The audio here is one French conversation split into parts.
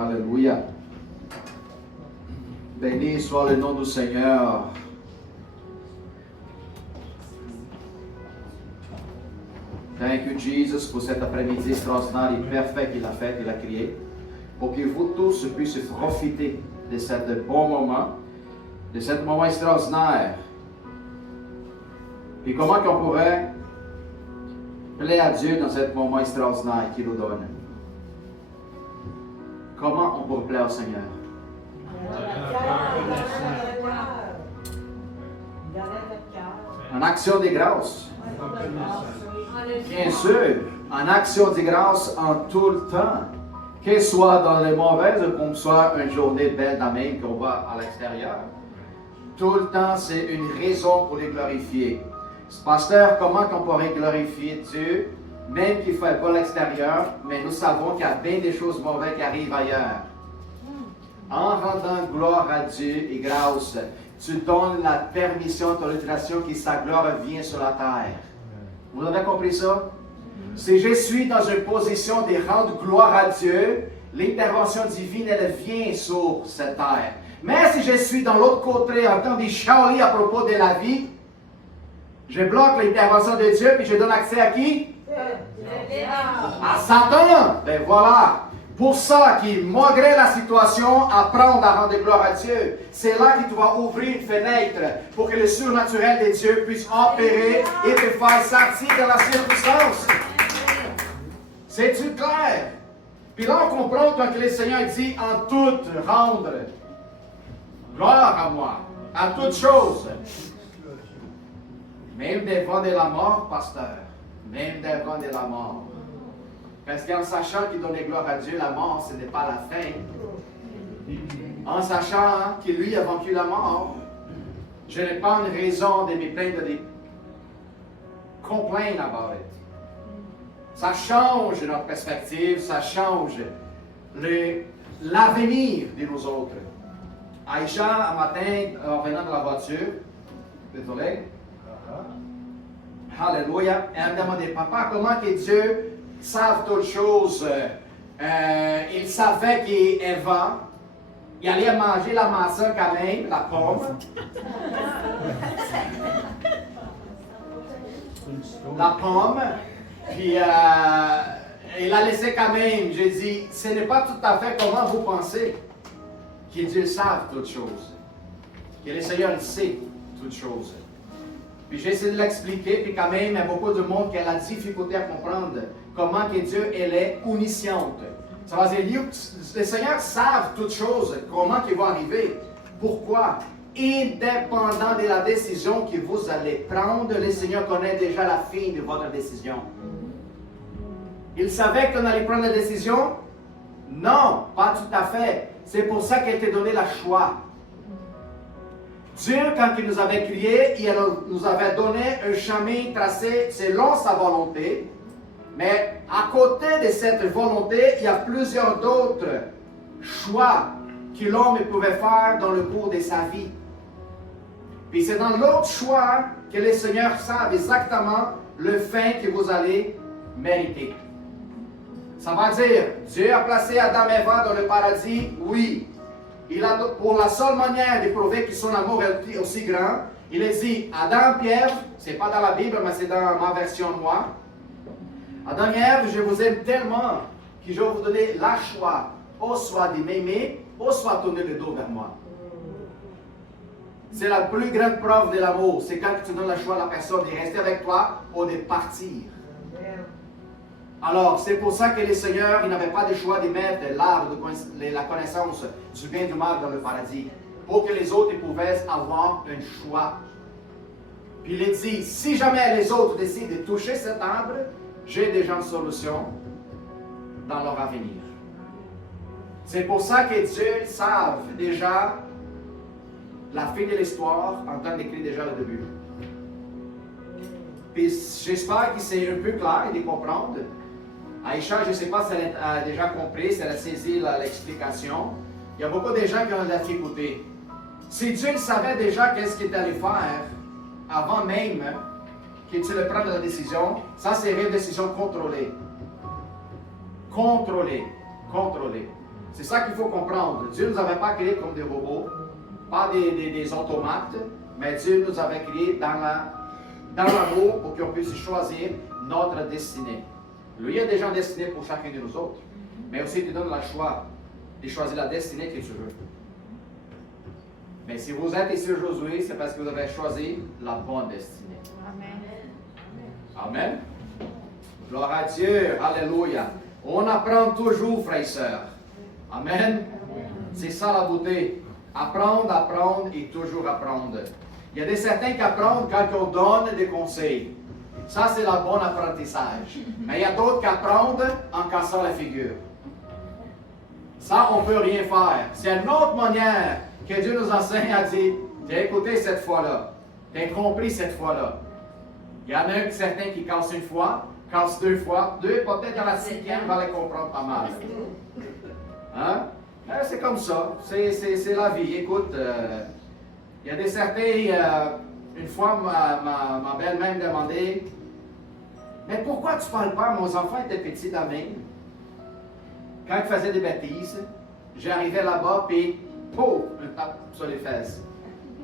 Alléluia. Béni soit le nom du Seigneur. Thank you, Jesus, pour cet après-midi extraordinaire et parfait qu'il a fait, qu'il a créé, pour que vous tous puissiez profiter de ce bon moment, de ce moment extraordinaire. Et comment qu'on pourrait plaire à Dieu dans ce moment extraordinaire qu'il nous donne? Comment on pourrait plaire au Seigneur? En action de grâce. Bien sûr, en action de grâce en tout le temps. Que ce soit dans les mauvaises ou qu'on soit une journée belle la même qu'on va à l'extérieur. Tout le temps, c'est une raison pour les glorifier. Pasteur, comment on pourrait glorifier Dieu, même qu'il fait pas l'extérieur, mais nous savons qu'il y a bien des choses mauvaises qui arrivent ailleurs. En rendant gloire à Dieu et grâce, tu donnes la permission, ton autorisation que sa gloire vienne sur la terre. Vous avez compris ça? Si je suis dans une position de rendre gloire à Dieu, l'intervention divine, elle vient sur cette terre. Mais si je suis dans l'autre côté en train de chialer à propos de la vie, je bloque l'intervention de Dieu et je donne accès à qui? À Satan. Ben voilà. Pour ça, qui, malgré la situation, apprendre à rendre gloire à Dieu. C'est là que tu vas ouvrir une fenêtre pour que le surnaturel de Dieu puisse opérer et te faire sortir de la circonstance. C'est-tu clair? Puis là, on comprend quand le Seigneur dit en tout rendre gloire à moi, à toute chose. Même devant de la mort, pasteur. Même devant de la mort. Parce qu'en sachant qu'il donnait gloire à Dieu, la mort, ce n'est pas la fin. En sachant qu'il lui a vaincu la mort, je n'ai pas une raison de me plaindre, de complain about it. Ça change notre perspective, ça change l'avenir de nous autres. Aïcha, un matin, en venant de la voiture, désolé, Alléluia, elle me demandait, papa, comment que Dieu savent toutes choses? Il savait qu'Eva, il allait manger la maçon quand même, la pomme. La pomme. Puis il a laissé quand même. J'ai dit, ce n'est pas tout à fait comment vous pensez que Dieu savent toutes choses. Que le Seigneur sait toutes choses. Puis j'ai essayé de l'expliquer, puis quand même, il y a beaucoup de monde qui a la difficulté à comprendre comment que Dieu elle est omnisciente. Ça veut dire, les Seigneurs savent toutes choses, comment qu'ils vont arriver. Pourquoi? Indépendant de la décision que vous allez prendre, le Seigneur connaît déjà la fin de votre décision. Il savait qu'on allait prendre la décision? Non, pas tout à fait. C'est pour ça qu'il t'a donné le choix. Dieu, quand il nous avait créés, il nous avait donné un chemin tracé selon sa volonté. Mais à côté de cette volonté, il y a plusieurs d'autres choix que l'homme pouvait faire dans le cours de sa vie. Puis c'est dans l'autre choix que les seigneurs savent exactement le fin que vous allez mériter. Ça va dire, Dieu a placé Adam et Ève dans le paradis, oui. Il a, pour la seule manière de prouver que son amour est aussi grand, il a dit, Adam et Ève, c'est pas dans la Bible, mais c'est dans ma version moi. Adam et Ève, je vous aime tellement que je vais vous donner le choix, ou soit de m'aimer, ou soit tourner le dos vers moi. C'est la plus grande preuve de l'amour, c'est quand tu donnes le choix à la personne de rester avec toi ou de partir. Alors, c'est pour ça que les seigneurs, ils n'avaient pas de choix de mettre l'arbre de la connaissance du bien et du mal dans le paradis, pour que les autres pouvaient avoir un choix. Puis il dit, si jamais les autres décident de toucher cet arbre, j'ai déjà une solution dans leur avenir. C'est pour ça que Dieu savent déjà la fin de l'histoire en train d'écrire déjà le début. Puis j'espère que c'est un peu clair de comprendre. Aïcha, je ne sais pas si elle a déjà compris, si elle a saisi l'explication. Il y a beaucoup de gens qui ont la difficulté. Si Dieu savait déjà qu'est-ce qu'il allait faire avant même que tu le prennes la décision, ça serait une décision contrôlée. Contrôlée. Contrôlée. C'est ça qu'il faut comprendre. Dieu ne nous avait pas créés comme des robots, pas des automates, mais Dieu nous avait créés dans l'amour pour qu'on puisse choisir notre destinée. Lui, il y a déjà une destinée pour chacun de nous autres, mais aussi il te donne le choix de choisir la destinée que tu veux. Mais si vous êtes ici aujourd'hui, c'est parce que vous avez choisi la bonne destinée. Amen. Amen. Gloire à Dieu. Alléluia. On apprend toujours, frères et sœurs. Amen. C'est ça la beauté. Apprendre, apprendre et toujours apprendre. Il y a des certains qui apprennent quand on donne des conseils. Ça, c'est le bon apprentissage. Mais il y a d'autres qui apprennent en cassant la figure. Ça, on ne peut rien faire. C'est une autre manière que Dieu nous enseigne à dire, t'as écouté cette fois-là, t'as compris cette fois-là. Il y en a certains qui cassent une fois, cassent deux fois, peut-être dans la cinquième, va les comprendre pas mal. Hein? C'est comme ça, c'est la vie. Écoute, il y a des certains, une fois ma belle-mère me demandait, mais pourquoi tu ne parles pas? Mon enfant était petit dans même. Quand il faisait des bêtises, j'arrivais là-bas, puis pouf, une tape sur les fesses.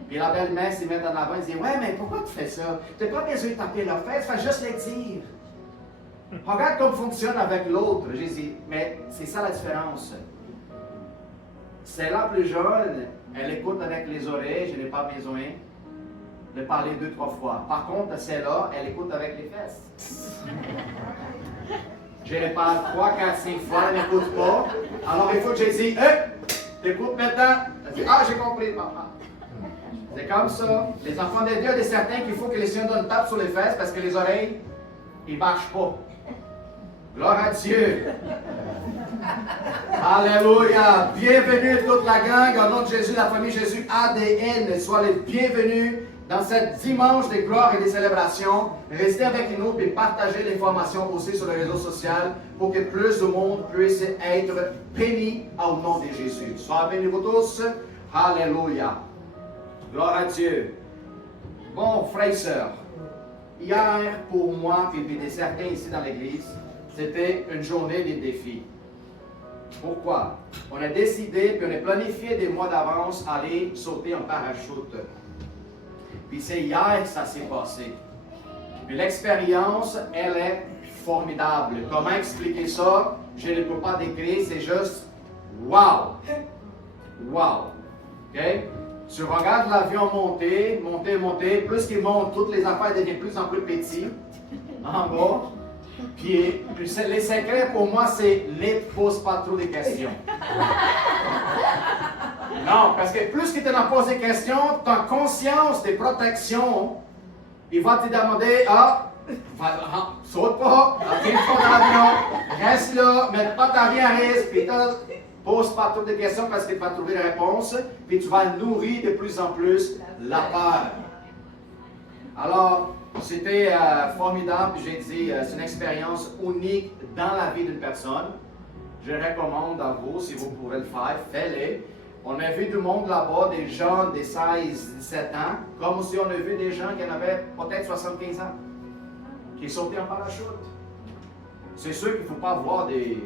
Puis la belle-mère s'y met en avant et dit, ouais, mais pourquoi tu fais ça? Tu n'as pas besoin de taper leurs fesses, fais juste les dire. Regarde comment fonctionne avec l'autre. J'ai dit, mais c'est ça la différence. Celle-là plus jeune, elle écoute avec les oreilles, je n'ai pas besoin de parler 2-3 fois. Par contre, celle-là, elle écoute avec les fesses. Je les parle 3, 4, 5 fois, elle n'écoute pas. Alors il faut que je dise, t'écoutes maintenant. Elle dit, ah, j'ai compris, papa. C'est comme ça. Les enfants de Dieu, il y a des certains qu'il faut que les siens donnent tape sur les fesses parce que les oreilles, ils ne marchent pas. Gloire à Dieu. Alléluia. Bienvenue toute la gang. Au nom de Jésus, la famille Jésus ADN. Soyez les bienvenus dans cette dimanche de gloire et de célébration. Restez avec nous et partagez l'information aussi sur les réseaux sociaux pour que plus de monde puisse être béni au nom de Jésus. Soyez bénis vous tous. Alléluia. Gloire à Dieu. Bon, frères et sœurs, hier pour moi et des certains ici dans l'église, c'était une journée de défis. Pourquoi? On a décidé, puis on a planifié des mois d'avance aller sauter en parachute. Puis c'est hier que ça s'est passé. Puis l'expérience, elle est formidable. Comment expliquer ça? Je ne peux pas décrire, c'est juste wow! Wow! OK? Tu regardes l'avion monter, plus qu'il monte, toutes les affaires deviennent de plus en plus petites en bas. Puis les secrets pour moi, c'est ne pose pas trop de questions. Non, parce que plus que tu n'en poses des questions, ta conscience des protections, il va te demander, saute pas, viens pas dans l'avion, reste là, mets pas ta vie à risque, puis pose pas trop de questions parce que tu vas trouver la réponse, puis tu vas nourrir de plus en plus la peur. Alors, c'était formidable, puis j'ai dit, c'est une expérience unique dans la vie d'une personne. Je recommande à vous, si vous pouvez le faire, faites-le. On a vu du monde là-bas, des gens de 16, 17 ans, comme aussi on a vu des gens qui en avaient peut-être 75 ans, qui sautaient en parachute. C'est sûr qu'il ne faut pas avoir des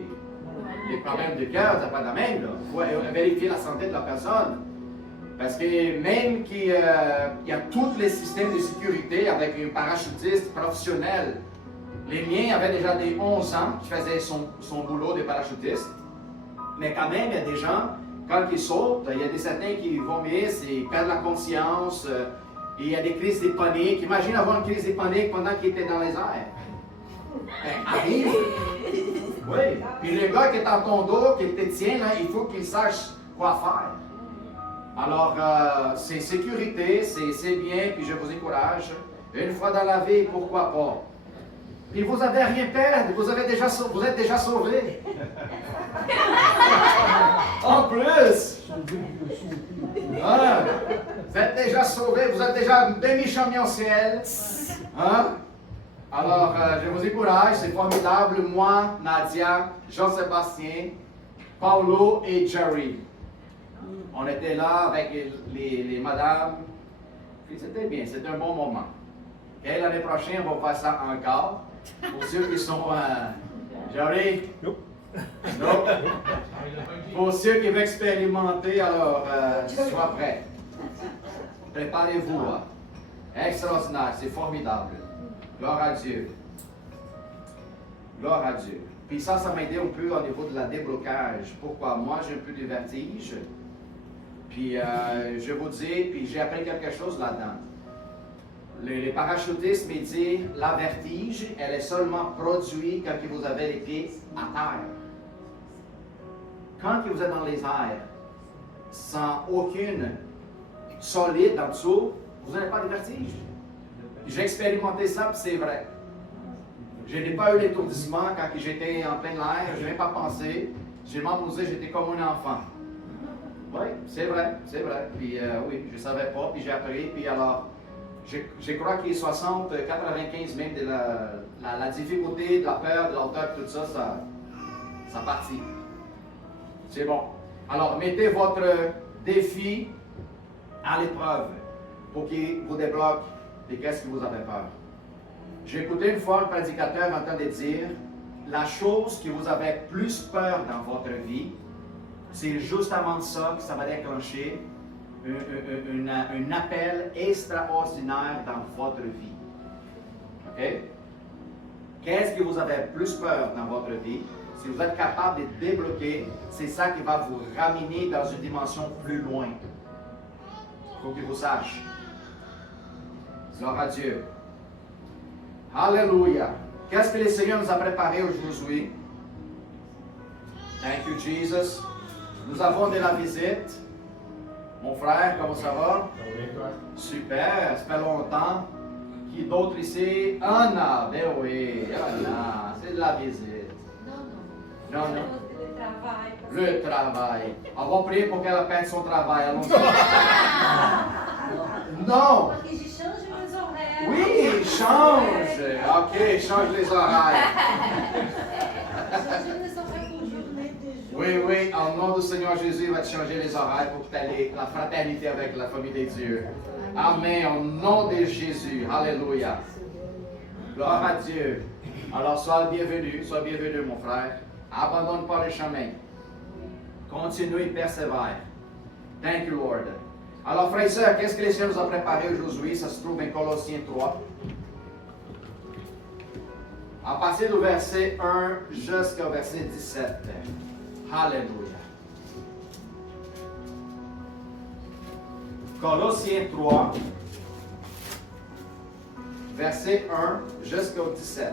problèmes de cœur, pas de même. Il faut vérifier la santé de la personne. Parce que même qu'il y a tous les systèmes de sécurité avec un parachutiste professionnel, les miens avaient déjà des 11 ans qui faisaient son boulot de parachutiste. Mais quand même, il y a des gens, quand ils sautent, il y a des certains qui vomissent et perdent la conscience. Et il y a des crises de panique. Imagine avoir une crise de panique pendant qu'il était dans les airs. Ben, arrive. Oui. Puis le gars qui est dans ton dos, qui te tient, là, il faut qu'il sache quoi faire. Alors, c'est sécurité, c'est bien, puis je vous encourage. Une fois dans la vie, pourquoi pas? Puis vous n'avez rien perdu, vous êtes déjà sauvés. En plus! Hein? Vous êtes déjà sauvés, vous êtes déjà demi-chemin au ciel. Hein? Alors, je vous encourage, c'est formidable. Moi, Nadia, Jean-Sébastien, Paulo et Jerry. On était là avec les madames. Puis c'était bien, c'était un bon moment. Et l'année prochaine, on va faire ça encore. Pour ceux qui sont... Jerry? Non. Pour ceux qui veulent expérimenter, alors sois prêt. Préparez-vous. Hein. Extraordinaire, c'est formidable. Gloire à Dieu. Gloire à Dieu. Puis ça m'a aidé un peu au niveau de la déblocage. Pourquoi? Moi, j'ai un peu de vertige. Puis je vous dis, puis j'ai appris quelque chose là-dedans. Les parachutistes me disent, la vertige, elle est seulement produite quand vous avez les pieds à terre. Quand vous êtes dans les airs, sans aucune solide en dessous, vous n'avez pas de vertige. J'ai expérimenté ça, puis c'est vrai. Je n'ai pas eu l'étourdissement quand j'étais en plein air, je n'ai même pas pensé. J'ai m'amusé, j'étais comme un enfant. Oui, c'est vrai, c'est vrai. Puis oui, je ne savais pas, puis j'ai appris, puis alors, je crois qu'il est 60, 95 même de la difficulté, de la peur, de la hauteur, tout ça, ça partit. C'est bon. Alors, mettez votre défi à l'épreuve pour qu'il vous débloque de qu'est-ce que vous avez peur. J'ai écouté une fois un prédicateur en train de dire la chose que vous avez plus peur dans votre vie, c'est justement ça que ça va déclencher un appel extraordinaire dans votre vie. OK? Qu'est-ce que vous avez plus peur dans votre vie? Si vous êtes capable de débloquer, c'est ça qui va vous ramener dans une dimension plus loin. Il faut que vous sachiez. Gloire à Dieu. Alléluia. Qu'est-ce que le Seigneur nous a préparé aujourd'hui? Thank you, Jesus. Nous avons de la visite. Mon frère, comment ça va? Super, ça fait longtemps. Qui d'autre ici? Anna, ben oui, Anna, c'est de la visite. Non, non. Le travail. On va prier pour qu'elle perde son travail. Allons-y. Non. Parce que je change mes horaires. Oui, change. OK, change les horaires. Change mes horaires pour journée de jour. Oui, oui, en nom du Seigneur Jésus, il va te changer les horaires pour que tu aies la fraternité avec la famille des dieux. Amen, au nom de Jésus. Alléluia. Gloire à Dieu. Alors, sois bienvenu, mon frère. Abandonne pas le chemin. Continue et persévère. Thank you, Lord. Alors, frères et sœurs, qu'est-ce que le Seigneur nous a préparé aujourd'hui? Ça se trouve en Colossiens 3. À partir du verset 1 jusqu'au verset 17. Alléluia. Colossiens 3, verset 1 jusqu'au 17.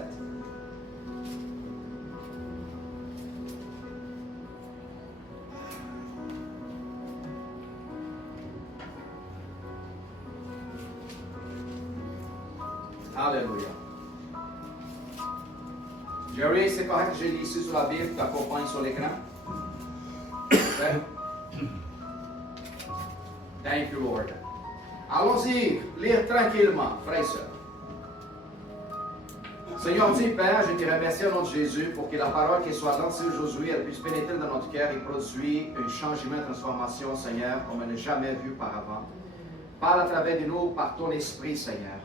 Alléluia. Jerry, c'est correct que je lis ici sur la Bible, tu t'accompagnes sur l'écran? Okay. Thank you, Lord. Allons-y, lire tranquillement, frères et sœurs. Seigneur Dieu, Père, je te remercie au nom de Jésus pour que la parole qui soit lancée aujourd'hui, elle puisse pénétrer dans notre cœur et produire un changement, une transformation, Seigneur, comme on n'a jamais vu par avant. Parle à travers de nous par ton esprit, Seigneur,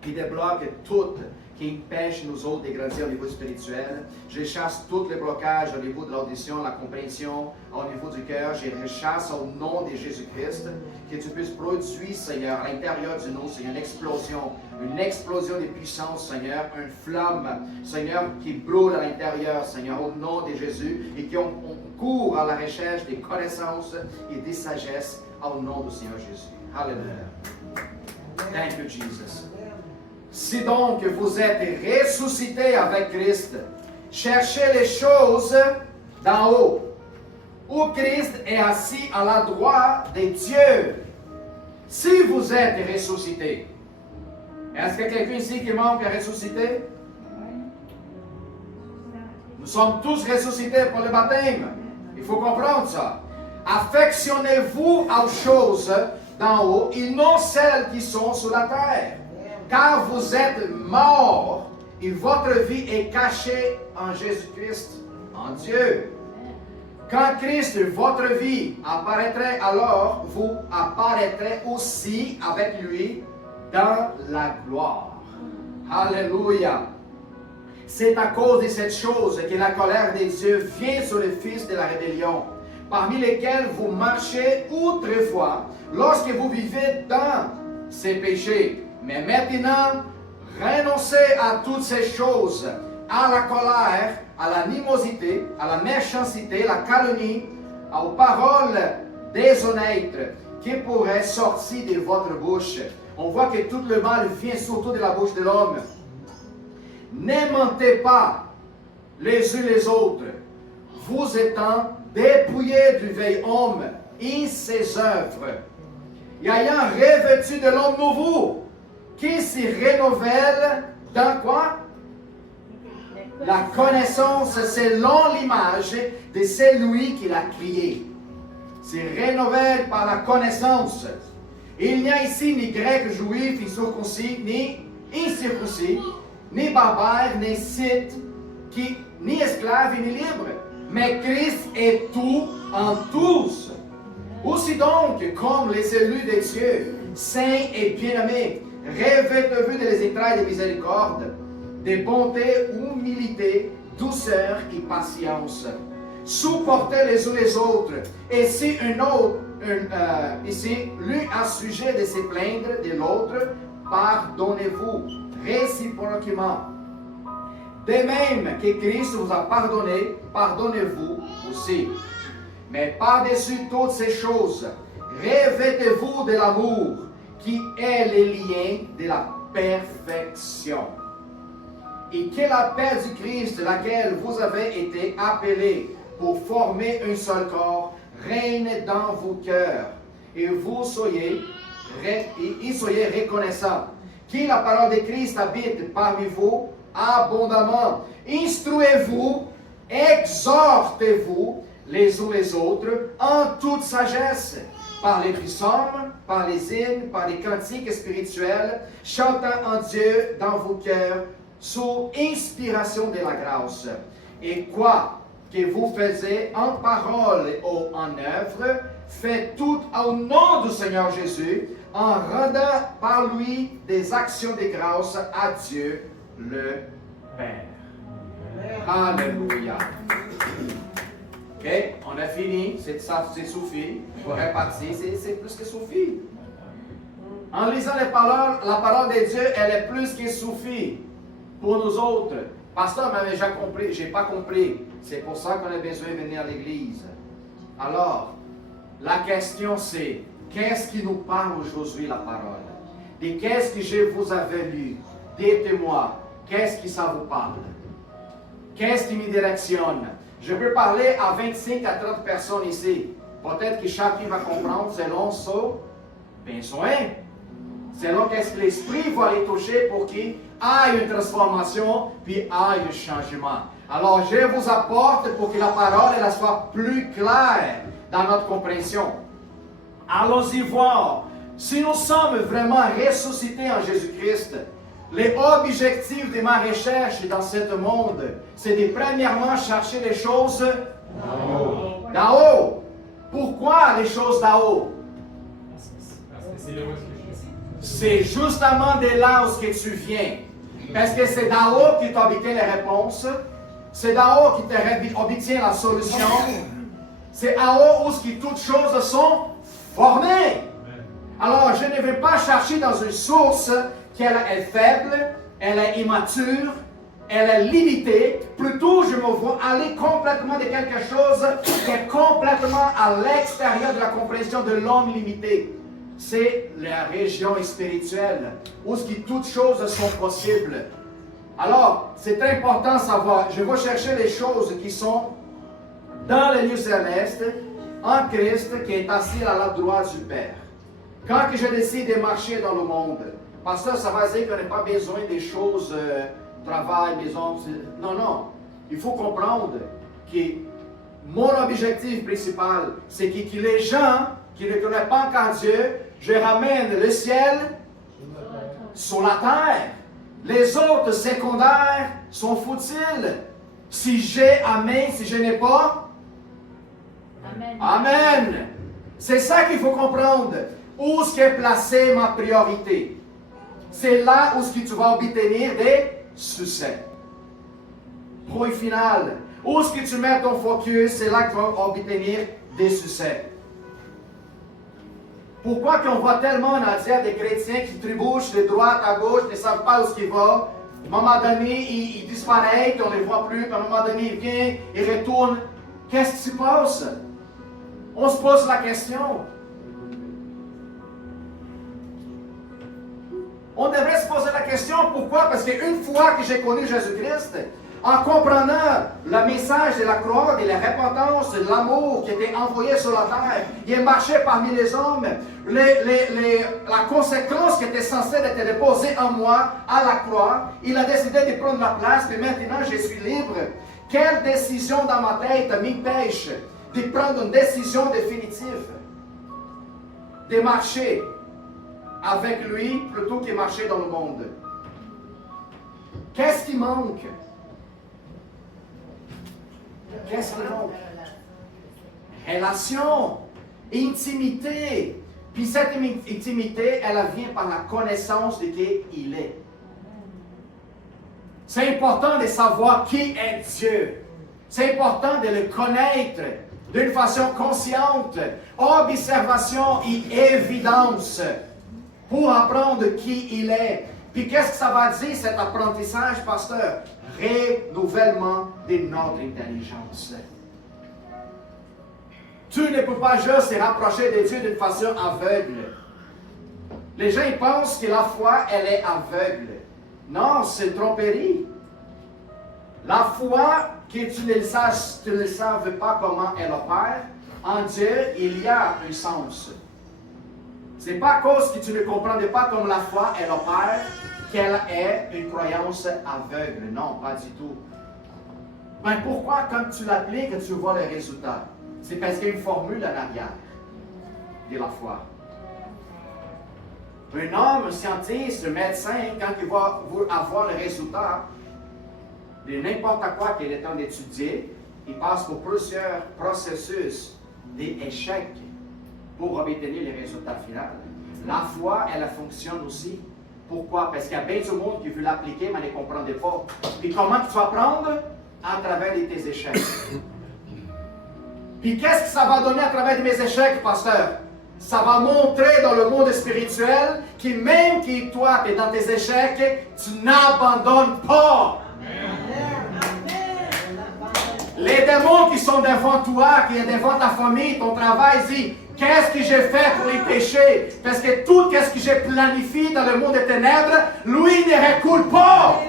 qui débloque tout qui empêche nous autres de grandir au niveau spirituel. Je chasse tous les blocages au niveau de l'audition, la compréhension, au niveau du cœur. Je rechasse au nom de Jésus-Christ que tu puisses produire, Seigneur, à l'intérieur de nous, Seigneur, une explosion de puissance, Seigneur, une flamme, Seigneur, qui brûle à l'intérieur, Seigneur, au nom de Jésus, et qu'on court à la recherche des connaissances et des sagesses au nom du Seigneur Jésus. Alléluia. Thank you, Jesus. Si donc vous êtes ressuscités avec Christ, cherchez les choses d'en haut, où Christ est assis à la droite de Dieu. Si vous êtes ressuscités, est-ce qu'il y a quelqu'un ici qui manque à ressusciter? Nous sommes tous ressuscités pour le baptême. Il faut comprendre ça. Affectionnez-vous aux choses d'en haut et non celles qui sont sur la terre. Car vous êtes morts et votre vie est cachée en Jésus-Christ, en Dieu. Quand Christ, votre vie, apparaîtrait, alors vous apparaîtrez aussi avec lui dans la gloire. Alléluia. C'est à cause de cette chose que la colère des dieux vient sur les fils de la rébellion, parmi lesquels vous marchez autrefois, lorsque vous vivez dans ces péchés. Mais maintenant, renoncez à toutes ces choses, à la colère, à l'animosité, à la méchanceté, la calomnie, aux paroles déshonnêtes qui pourraient sortir de votre bouche. On voit que tout le mal vient surtout de la bouche de l'homme. Ne mentez pas les uns les autres, vous étant dépouillés du vieil homme et ses œuvres, et ayant revêtu de l'homme nouveau, qui se renouvelle dans quoi? La connaissance selon l'image de celui qui l'a créé. Se renouvelle par la connaissance. Il n'y a ici ni grec, juif, ni circoncis, ni incirconcis, ni barbare, ni scythe, ni esclave, ni libre. Mais Christ est tout en tous. Aussi donc, comme les élus de Dieu, saints et bien-aimés, revêtez-vous de les entrailles de miséricorde, de bonté, humilité, douceur et patience. Supportez les uns les autres. Et si l'un a sujet de se plaindre de l'autre, pardonnez-vous réciproquement. De même que Christ vous a pardonné, pardonnez-vous aussi. Mais par-dessus toutes ces choses, revêtez-vous de l'amour, qui est le lien de la perfection. Et que la paix du Christ, laquelle vous avez été appelés pour former un seul corps, règne dans vos cœurs, et vous soyez reconnaissants. Que la parole de Christ habite parmi vous abondamment. Instruez-vous, exhortez-vous les uns les autres en toute sagesse, par les psaumes, par les hymnes, par les cantiques spirituels, chantant en Dieu dans vos cœurs, sous inspiration de la grâce. Et quoi que vous faisiez en parole ou en œuvre, faites tout au nom du Seigneur Jésus, en rendant par lui des actions de grâce à Dieu le Père. Alléluia. Ok, on a fini, c'est suffit. Pour répartir, c'est plus que suffit. En lisant la parole de Dieu, elle est plus que suffit pour nous autres. Pasteur m'avait déjà compris, j'ai pas compris. C'est pour ça qu'on a besoin de venir à l'église. Alors, la question c'est, qu'est-ce qui nous parle aujourd'hui la parole? De qu'est-ce que je vous avais lu? Dites-moi, qu'est-ce qui ça vous parle? Qu'est-ce qui me directionne? Je peux parler à 25 à 30 personnes ici. Peut-être que chacun va comprendre selon son besoin. Selon qu'est-ce que l'Esprit va les toucher pour qu'il ait une transformation, puis ait un changement. Alors, je vous apporte pour que la parole elle soit plus claire dans notre compréhension. Allons-y voir. Si nous sommes vraiment ressuscités en Jésus-Christ, l'objectif de ma recherche dans ce monde, c'est de premièrement chercher les choses d'en haut. Pourquoi les choses d'en haut? C'est justement de là où tu viens. Parce que c'est d'en haut que tu obtiens les réponses. C'est d'en haut que tu obtiens la solution. C'est en haut où toutes choses sont formées. Alors, je ne vais pas chercher dans une source qu'elle est faible, elle est immature, elle est limitée. Plutôt, je me vois aller complètement de quelque chose qui est complètement à l'extérieur de la compréhension de l'homme limité. C'est la région spirituelle où toutes choses sont possibles. Alors, c'est important de savoir, je vais chercher les choses qui sont dans le lieu céleste, en Christ qui est assis à la droite du Père. Quand je décide de marcher dans le monde, pasteur, ça va dire qu'on n'a pas besoin des choses, travail, maison. Non, non. Il faut comprendre que mon objectif principal, c'est que les gens qui ne connaissent pas encore Dieu, je ramène le ciel sur la terre. Les autres secondaires sont futiles. Si j'ai Amen, si je n'ai pas, Amen. Amen. C'est ça qu'il faut comprendre. Où est-ce qu'est placée ma priorité? C'est là où est-ce que tu vas obtenir des succès. Point final. Où est-ce que tu mets ton focus, c'est là que tu vas obtenir des succès. Pourquoi qu'on voit tellement dans des chrétiens qui trébuchent de droite à gauche, ne savent pas où ce qu'ils vont. À un moment donné, ils disparaissent, on ne les voit plus. Puis à un moment donné, ils viennent, ils retournent. Qu'est-ce qui se passe? On se pose la question. On devrait se poser la question, pourquoi? Parce qu'une fois que j'ai connu Jésus-Christ, en comprenant le message de la croix, de la repentance, de l'amour qui était envoyé sur la terre, il est marché parmi les hommes, la conséquence qui était censée être déposée en moi à la croix, il a décidé de prendre la place, mais maintenant je suis libre. Quelle décision dans ma tête m'empêche de prendre une décision définitive? De marcher avec lui plutôt que marcher dans le monde. Qu'est-ce qui manque? Qu'est-ce qui manque? Relation, intimité. Puis cette intimité, elle vient par la connaissance de qui il est. C'est important de savoir qui est Dieu. C'est important de le connaître d'une façon consciente, observation et évidence pour apprendre qui il est. Puis qu'est-ce que ça va dire cet apprentissage, pasteur? Renouvellement de notre intelligence. Tu ne peux pas juste te rapprocher de Dieu d'une façon aveugle. Les gens ils pensent que la foi, elle est aveugle. Non, c'est tromperie. La foi, que tu ne saches pas comment elle opère, en Dieu, il y a un sens. Ce n'est pas à cause que tu ne comprends pas comme la foi, elle opère, qu'elle est une croyance aveugle. Non, pas du tout. Mais pourquoi, quand tu l'appliques, tu vois le résultat? C'est parce qu'il y a une formule en arrière de la foi. Un homme, un scientiste, un médecin, quand il va avoir le résultat de n'importe quoi qu'il est en train d'étudier, il passe pour plusieurs processus d'échecs pour obtenir le résultat final. La foi, elle fonctionne aussi. Pourquoi? Parce qu'il y a bien du monde qui veut l'appliquer, mais ne comprendait pas. Puis comment tu vas apprendre? À travers tes échecs. Puis qu'est-ce que ça va donner à travers mes échecs, pasteur? Ça va montrer dans le monde spirituel que même que toi, tu es dans tes échecs, tu n'abandonnes pas. Les démons qui sont devant toi, qui sont devant ta famille, ton travail, disent, qu'est-ce que j'ai fait pour les péchés? Parce que tout ce que j'ai planifié dans le monde des ténèbres, lui ne recule pas.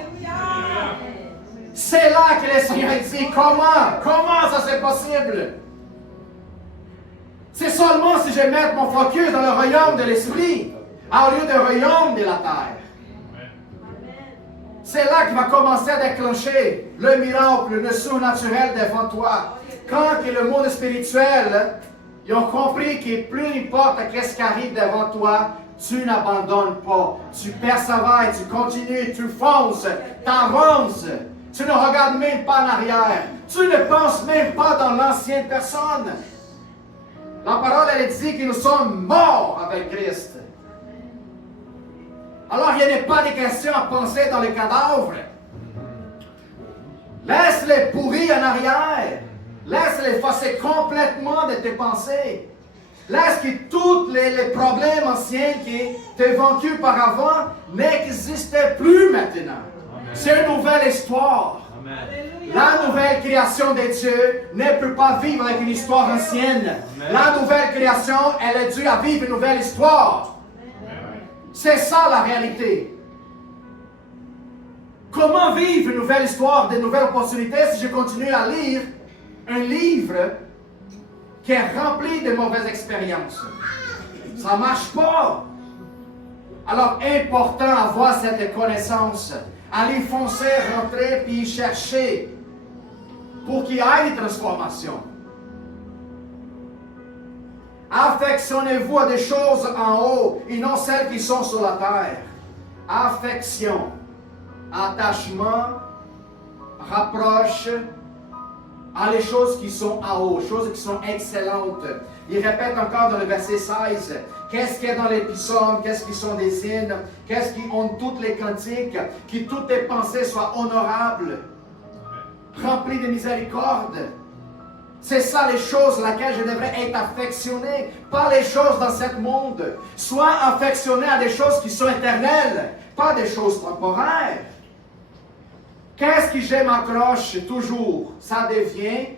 C'est là que le Seigneur dit, comment ça c'est possible? C'est seulement si je mets mon focus dans le royaume de l'esprit, au lieu du royaume de la terre. C'est là qu'il va commencer à déclencher le miracle, le surnaturel devant toi. Quand que le monde spirituel, ils ont compris que plus importe ce qui arrive devant toi, tu n'abandonnes pas. Tu persévères, tu continues, tu fonces, tu avances. Tu ne regardes même pas en arrière. Tu ne penses même pas dans l'ancienne personne. La parole, elle dit que nous sommes morts avec Christ. Alors, il n'y a pas de question à penser dans les cadavres. Laisse-les pourrir en arrière. Laisse-les effacer complètement de tes pensées. Laisse que tous les problèmes anciens qui t'ont vaincu par avant n'existent plus maintenant. C'est une nouvelle histoire. Amen. La nouvelle création de Dieu ne peut pas vivre avec une histoire ancienne. Amen. La nouvelle création, elle est due à vivre une nouvelle histoire. Amen. C'est ça la réalité. Comment vivre une nouvelle histoire, de nouvelles opportunités si je continue à lire un livre qui est rempli de mauvaises expériences? Ça ne marche pas. Alors, important d'avoir cette connaissance. Aller foncer, rentrer, puis chercher pour qu'il y ait des transformations. Affectionnez-vous à des choses en haut et non celles qui sont sur la terre. Affection, attachement, rapproche à les choses qui sont en haut, choses qui sont excellentes. Il répète encore dans le verset 16, qu'est-ce qu'il y a dans les psaumes, qu'est-ce qui sont des hymnes, qu'est-ce qui ont toutes les cantiques, que toutes tes pensées soient honorables. rempli de miséricorde. C'est ça les choses à laquelle je devrais être affectionné, pas les choses dans ce monde. Sois affectionné à des choses qui sont éternelles, pas des choses temporaires. Qu'est-ce qui je m'accroche toujours? Ça devient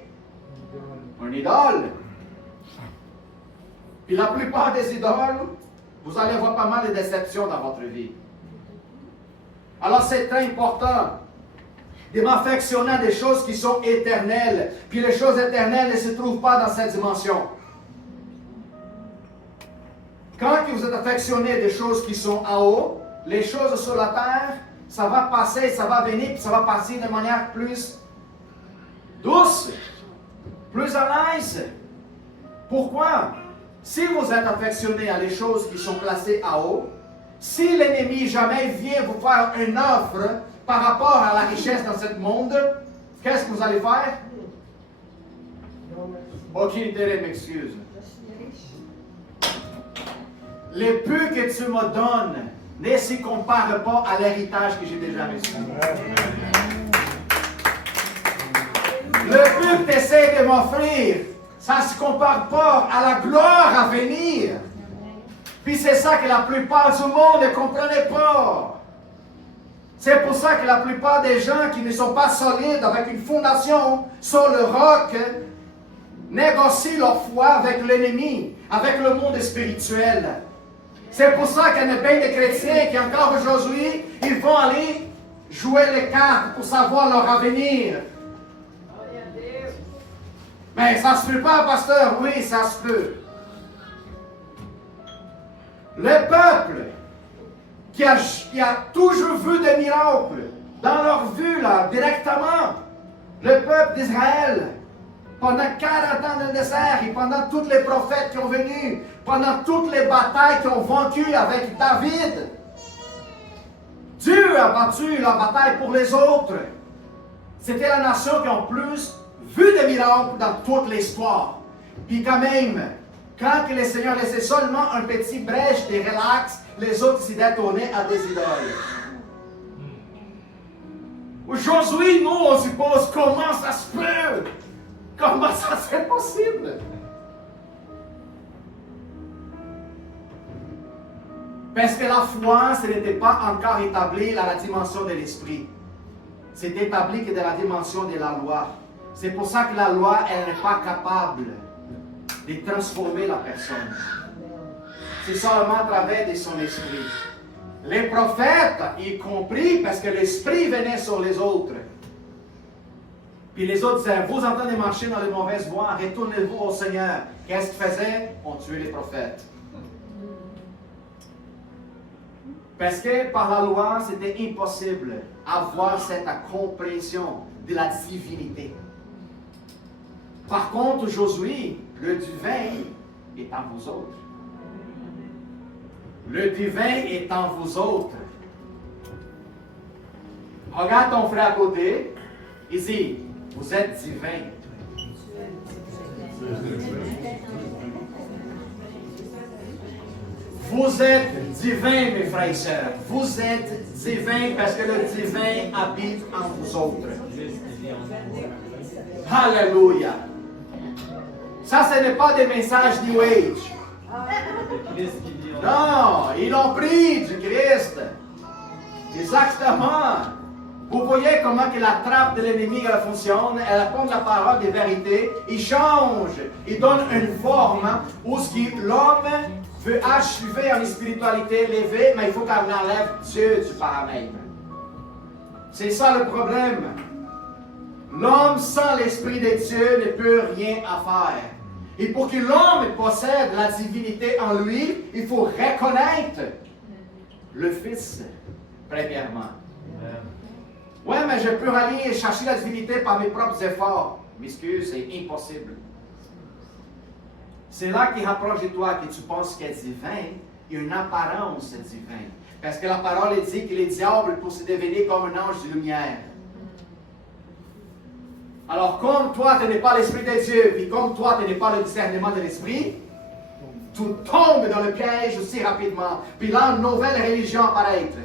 une idole. Puis la plupart des idoles, vous allez avoir pas mal de déceptions dans votre vie. Alors c'est très important de m'affectionner à des choses qui sont éternelles. Puis les choses éternelles ne se trouvent pas dans cette dimension. Quand vous êtes affectionné à des choses qui sont en haut, les choses sur la terre, ça va passer, ça va venir, puis ça va passer de manière plus douce, plus à l'aise. Pourquoi? Si vous êtes affectionné à les choses qui sont placées en haut, si l'ennemi jamais vient vous faire une offre par rapport à la richesse dans ce monde, qu'est-ce que vous allez faire? Aucun intérêt, m'excuse. Le peu que tu me donnes ne se compare pas à l'héritage que j'ai déjà reçu. Le peu que tu essaies de m'offrir, ça ne se compare pas à la gloire à venir. Puis c'est ça que la plupart du monde ne comprenait pas. C'est pour ça que la plupart des gens qui ne sont pas solides avec une fondation sur le roc négocient leur foi avec l'ennemi, avec le monde spirituel. C'est pour ça qu'il y a plein de chrétiens qui encore aujourd'hui, ils vont aller jouer les cartes pour savoir leur avenir. Mais ça se peut pas, pasteur? Oui, ça se peut. Le peuple qui a toujours vu des miracles dans leur vue, là, directement, le peuple d'Israël, pendant 40 ans dans le désert, et pendant tous les prophètes qui ont venu, pendant toutes les batailles qui ont vaincu avec David, Dieu a battu la bataille pour les autres. C'était la nation qui a plus vu des miracles dans toute l'histoire. Puis quand même, quand le Seigneur laissait seulement un petit brèche de relax, les autres s'y détournaient à des idoles. Aujourd'hui, nous, on se pose comment ça se peut? Comment ça c'est possible? Parce que la foi, ce n'était pas encore établi dans la dimension de l'esprit. C'est établi que dans la dimension de la loi. C'est pour ça que la loi, elle n'est pas capable de transformer la personne. C'est seulement à travers de son esprit. Les prophètes, y compris, parce que l'esprit venait sur les autres. Puis les autres disaient, vous entendez marcher dans les mauvaises voies, retournez-vous au Seigneur. Qu'est-ce qu'ils faisaient? On tuait les prophètes. Parce que par la loi, c'était impossible d'avoir cette compréhension de la divinité. Par contre, aujourd'hui, le divin est en vous autres. Le divin est en vous autres. Regarde ton frère à côté, il dit, vous êtes divin. Vous êtes divin, mes frères et sœurs. Vous êtes divin parce que le divin habite en vous autres. Alléluia. Ça, ce n'est pas des messages New Age. Non, ils ont pris du Christ. Exactement. Vous voyez comment que la trappe de l'ennemi elle fonctionne. Elle prend la parole de vérité. Il change. Il donne une forme où l'homme veut achever en spiritualité, l'élever, mais il faut qu'on enlève Dieu du paramètre. C'est ça le problème. L'homme sans l'Esprit de Dieu ne peut rien faire. Et pour que l'homme possède la divinité en lui, il faut reconnaître le Fils, premièrement. Oui, mais je peux aller chercher la divinité par mes propres efforts. M'excuse, c'est impossible. C'est là qu'il rapproche de toi que tu penses qu'il est divin, il y a une apparence divine. Parce que la parole dit que les diables pour se devenir comme un ange de lumière. Alors, comme toi, tu n'es pas l'Esprit de Dieu, et comme toi, tu n'es pas le discernement de l'Esprit, tu tombes dans le piège aussi rapidement. Puis là, une nouvelle religion apparaître.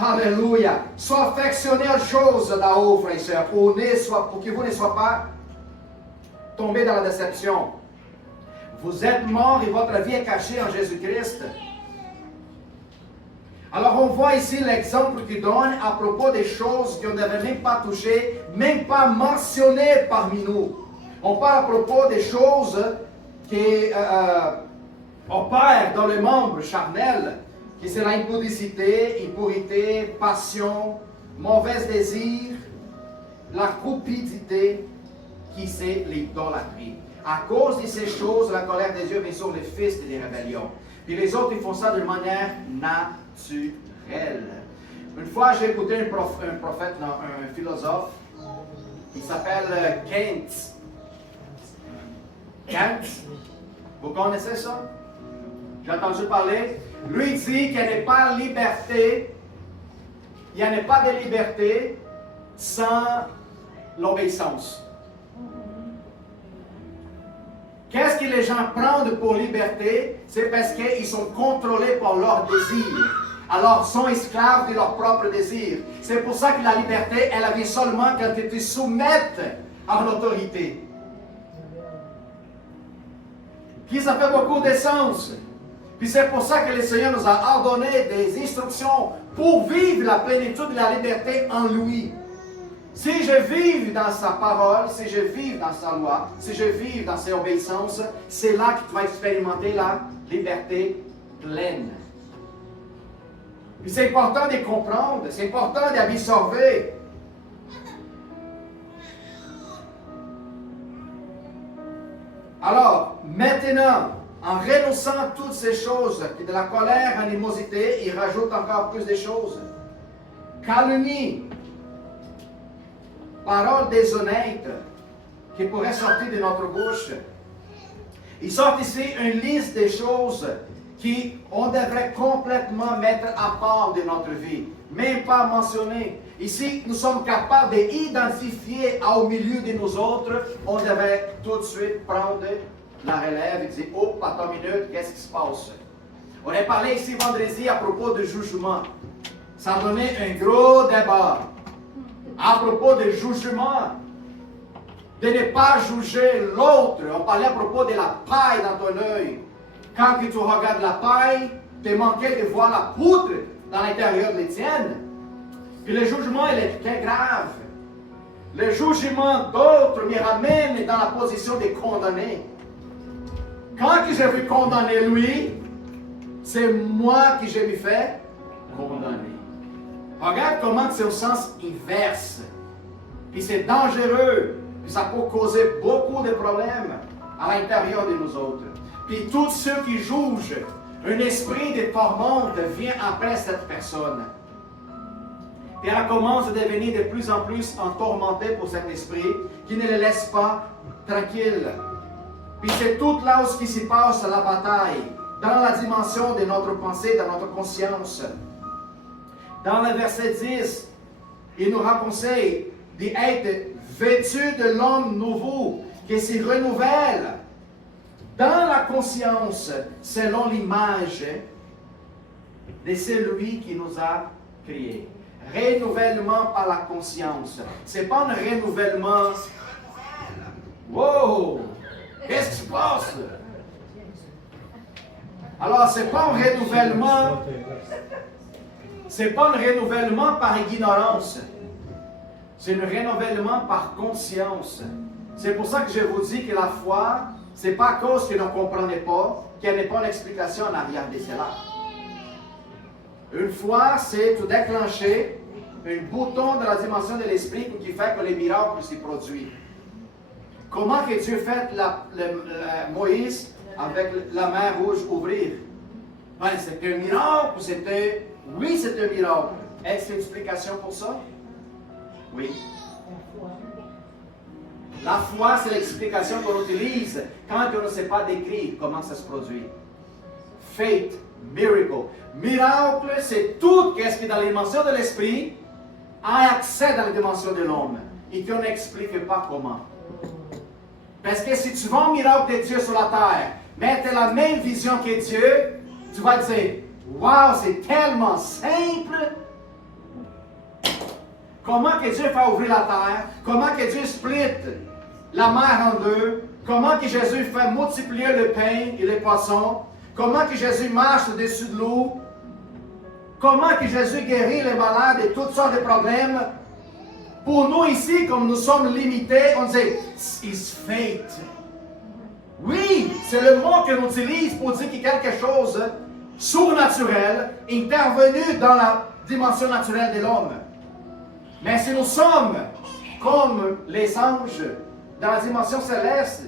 Alléluia. Sois affectionné aux choses d'en haut, frères et sœurs, pour que vous ne soyez pas tombés dans la déception. Vous êtes morts et votre vie est cachée en Jésus-Christ. Alors on voit ici l'exemple qu'il donne à propos des choses qu'on n'avait même pas touchées, même pas mentionnées parmi nous. On parle à propos des choses qui opèrent dans les membres charnels, qui c'est l'impudicité, impureté, passion, mauvais désir, la cupidité, qui c'est l'idolâtrie. À cause de ces choses, la colère des Dieu vient sur les fils des rébellions. Puis les autres, ils font ça de manière naturelle. Une fois, j'ai écouté un prophète, non, un philosophe, il s'appelle Kant. Kant, vous connaissez ça? J'ai entendu parler. Lui dit qu'il n'y a pas de liberté, il n'y a pas de liberté sans l'obéissance. Qu'est-ce que les gens prennent pour liberté? C'est parce qu'ils sont contrôlés par leurs désirs. Alors, ils sont esclaves de leurs propres désirs. C'est pour ça que la liberté, elle vient seulement quand tu te soumettes à l'autorité. Puis ça fait beaucoup de sens. Puis c'est pour ça que le Seigneur nous a ordonné des instructions pour vivre la plénitude de la liberté en lui. Si je vis dans sa parole, si je vis dans sa loi, si je vis dans ses obéissances, c'est là que tu vas expérimenter la liberté pleine. Puis c'est important de comprendre, c'est important d'absorber. Alors, maintenant, en renonçant à toutes ces choses, de la colère, animosité, il rajoute encore plus de choses. Calomnie, paroles déshonnêtes qui pourraient sortir de notre bouche. Il sort ici une liste de choses qu'on devrait complètement mettre à part de notre vie, même pas mentionner. Ici, nous sommes capables d'identifier au milieu de nous autres, on devrait tout de suite prendre la relève et dire, oh, attends une minute, qu'est-ce qui se passe? On a parlé ici vendredi à propos de jugement. Ça a donné un gros débat. À propos de jugement, de ne pas juger l'autre. On parlait à propos de la paille dans ton œil. Quand tu regardes la paille, tu es manqué de voir la poudre dans l'intérieur de tienne. Puis le jugement, il est très grave. Le jugement d'autres me ramène dans la position de condamner. Quand je veux condamner lui, c'est moi qui je me fais condamner. Regarde comment c'est au sens inverse. Puis c'est dangereux. Puis ça peut causer beaucoup de problèmes à l'intérieur de nous autres. Puis tous ceux qui jugent, un esprit de tourmente vient après cette personne. Puis elle commence à devenir de plus en plus entourmentée pour cet esprit qui ne le laisse pas tranquille. Puis c'est tout là où ce qui se passe à la bataille, dans la dimension de notre pensée, dans notre conscience. Dans le verset 10, il nous conseille d'être vêtu de l'homme nouveau qui se renouvelle dans la conscience selon l'image de celui qui nous a créés. Renouvellement par la conscience. Ce n'est pas un renouvellement. Wow! Qu'est-ce qui se passe? Alors, ce n'est pas un renouvellement. Ce n'est pas un renouvellement par ignorance. C'est un renouvellement par conscience. C'est pour ça que je vous dis que la foi, ce n'est pas à cause que nous ne comprenons pas, qu'il n'y a pas d'explication en arrière de cela. Une foi, c'est tout déclencher un bouton dans la dimension de l'esprit qui fait que les miracles se produisent. Comment que Dieu fait Moïse avec la mer rouge ouvrir? Ben, c'était un miracle, c'était... Oui, c'est un miracle. Est-ce une explication pour ça? Oui. La foi, c'est l'explication qu'on utilise quand on ne sait pas décrire comment ça se produit. Faith, miracle. Miracle, c'est tout ce qui dans la dimension de l'esprit a accès dans la dimension de l'homme et qu'on n'explique pas comment. Parce que si tu vois un miracle de Dieu sur la terre, mais tu as la même vision que Dieu, tu vas te dire, wow, c'est tellement simple, comment que Dieu fait ouvrir la terre, comment que Dieu split la mer en deux, comment que Jésus fait multiplier le pain et les poissons, comment que Jésus marche au-dessus de l'eau, comment que Jésus guérit les malades et toutes sortes de problèmes. Pour nous ici, comme nous sommes limités, on dit « It's fate ». Oui, c'est le mot qu'on utilise pour dire qu'il y a quelque chose surnaturel intervenu dans la dimension naturelle de l'homme. Mais si nous sommes comme les anges dans la dimension céleste,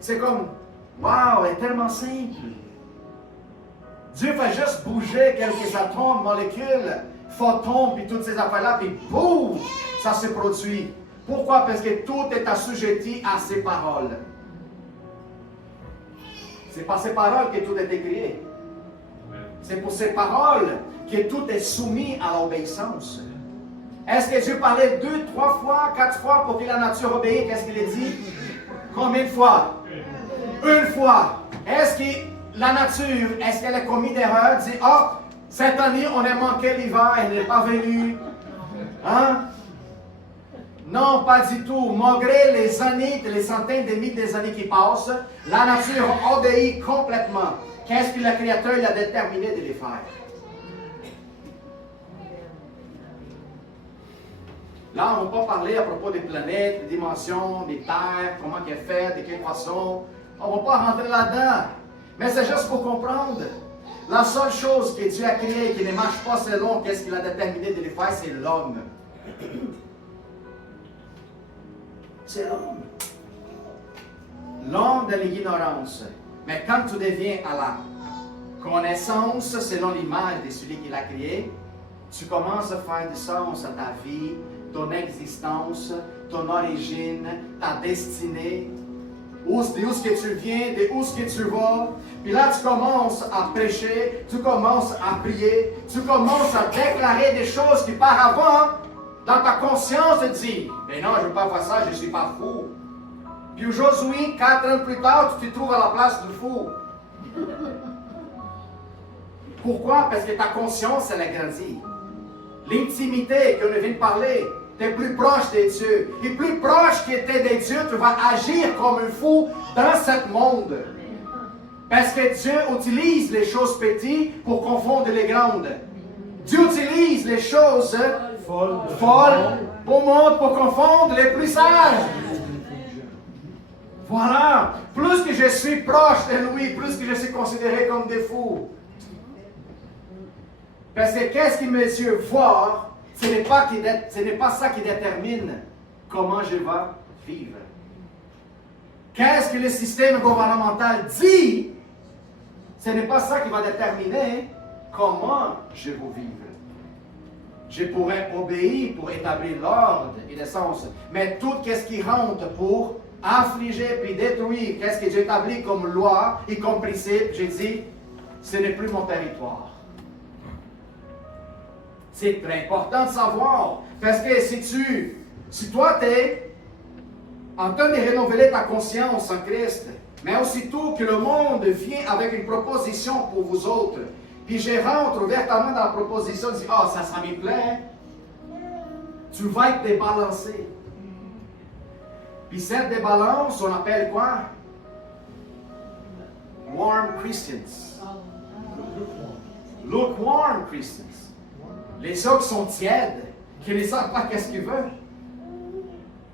c'est comme « Wow, elle est tellement simple ». Dieu fait juste bouger quelques atomes, molécules, photons, puis toutes ces affaires-là, puis boum, ça se produit. Pourquoi? Parce que tout est assujetti à ses paroles. C'est par ces paroles que tout a été créé. C'est pour ces paroles que tout est soumis à l'obéissance. Est-ce que Dieu parlait 2, 3 fois, 4 fois pour que la nature obéisse? Qu'est-ce qu'il a dit? Combien de fois? Une fois. Est-ce que la nature, est-ce qu'elle a commis d'erreur? Dit, oh, cette année, on a manqué l'hiver, elle n'est pas venue. Hein? Non, pas du tout. Malgré les années, les centaines de milliers d'années qui passent, la nature obéit complètement. Qu'est-ce que le Créateur a déterminé de les faire? Là, on ne va pas parler à propos des planètes, des dimensions, des terres, comment elles sont faites, de quelle façon. On ne va pas rentrer là-dedans. Mais c'est juste pour comprendre. La seule chose que Dieu a créée qui ne marche pas selon qu'est-ce qu'il a déterminé de les faire, c'est l'homme. C'est l'homme. L'homme de l'ignorance. Mais quand tu deviens à la connaissance selon l'image de celui qui l'a créé, tu commences à faire du sens à ta vie, ton existence, ton origine, ta destinée, d'où est-ce que tu viens, d'où est-ce que tu vas. Puis là, tu commences à prêcher, tu commences à prier, tu commences à déclarer des choses qui par avant, dans ta conscience, te disent « Mais non, je ne veux pas faire ça, je ne suis pas fou. » Puis aujourd'hui, 4 ans plus tard, tu te trouves à la place du fou. Pourquoi? Parce que ta conscience, elle a grandi. L'intimité qu'on vient de parler, tu es plus proche de Dieu. Et plus proche que tu es de Dieu, tu vas agir comme un fou dans ce monde. Parce que Dieu utilise les choses petites pour confondre les grandes. Dieu utilise les choses folles pour confondre les plus sages. Voilà. Plus que je suis proche de lui, plus que je suis considéré comme des fous. Parce que qu'est-ce qui me Dieu voit, ce n'est pas ça qui détermine comment je vais vivre. Qu'est-ce que le système gouvernemental dit, ce n'est pas ça qui va déterminer comment je vais vivre. Je pourrais obéir pour établir l'ordre et le sens, mais tout ce qui rentre pour affliger puis détruire, qu'est-ce que j'établis comme loi et comme principe, j'ai dit, ce n'est plus mon territoire. C'est très important de savoir, parce que si toi tu es en train de renouveler ta conscience en Christ, mais aussitôt que le monde vient avec une proposition pour vous autres, puis je rentre ouvertement dans la proposition, je dis, ah, ça me plaît, tu vas être débalancé. Puis cette débalance, on appelle quoi? Warm Christians. Lukewarm Christians. Les autres sont tièdes, qui ne savent pas qu'est-ce qu'ils veulent.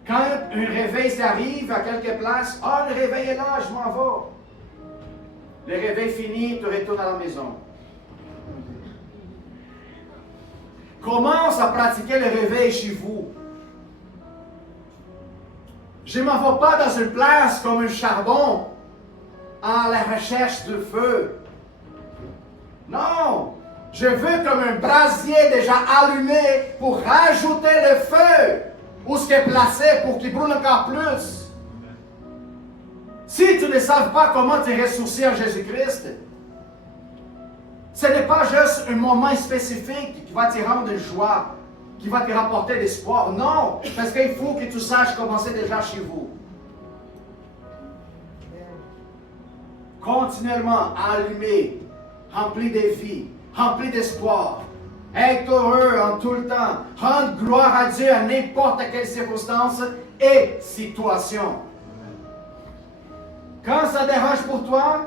Quand un réveil s'arrive à quelque place, ah, le réveil est là, je m'en vais. Le réveil fini, tu retournes à la maison. Commence à pratiquer le réveil chez vous. Je ne m'en vais pas dans une place comme un charbon à la recherche du feu. Non! Je veux comme un brasier déjà allumé pour rajouter le feu où ce qui est placé pour qu'il brûle encore plus. Si tu ne sais pas comment te ressourcer en Jésus-Christ, ce n'est pas juste un moment spécifique qui va te rendre une joie, qui va te rapporter l'espoir. Non, parce qu'il faut que tu saches commencer déjà chez vous. Continuellement allumé, rempli de vie, rempli d'espoir. Être heureux en tout le temps. Rendre gloire à Dieu à n'importe quelle circonstance et situation. Quand ça dérange pour toi,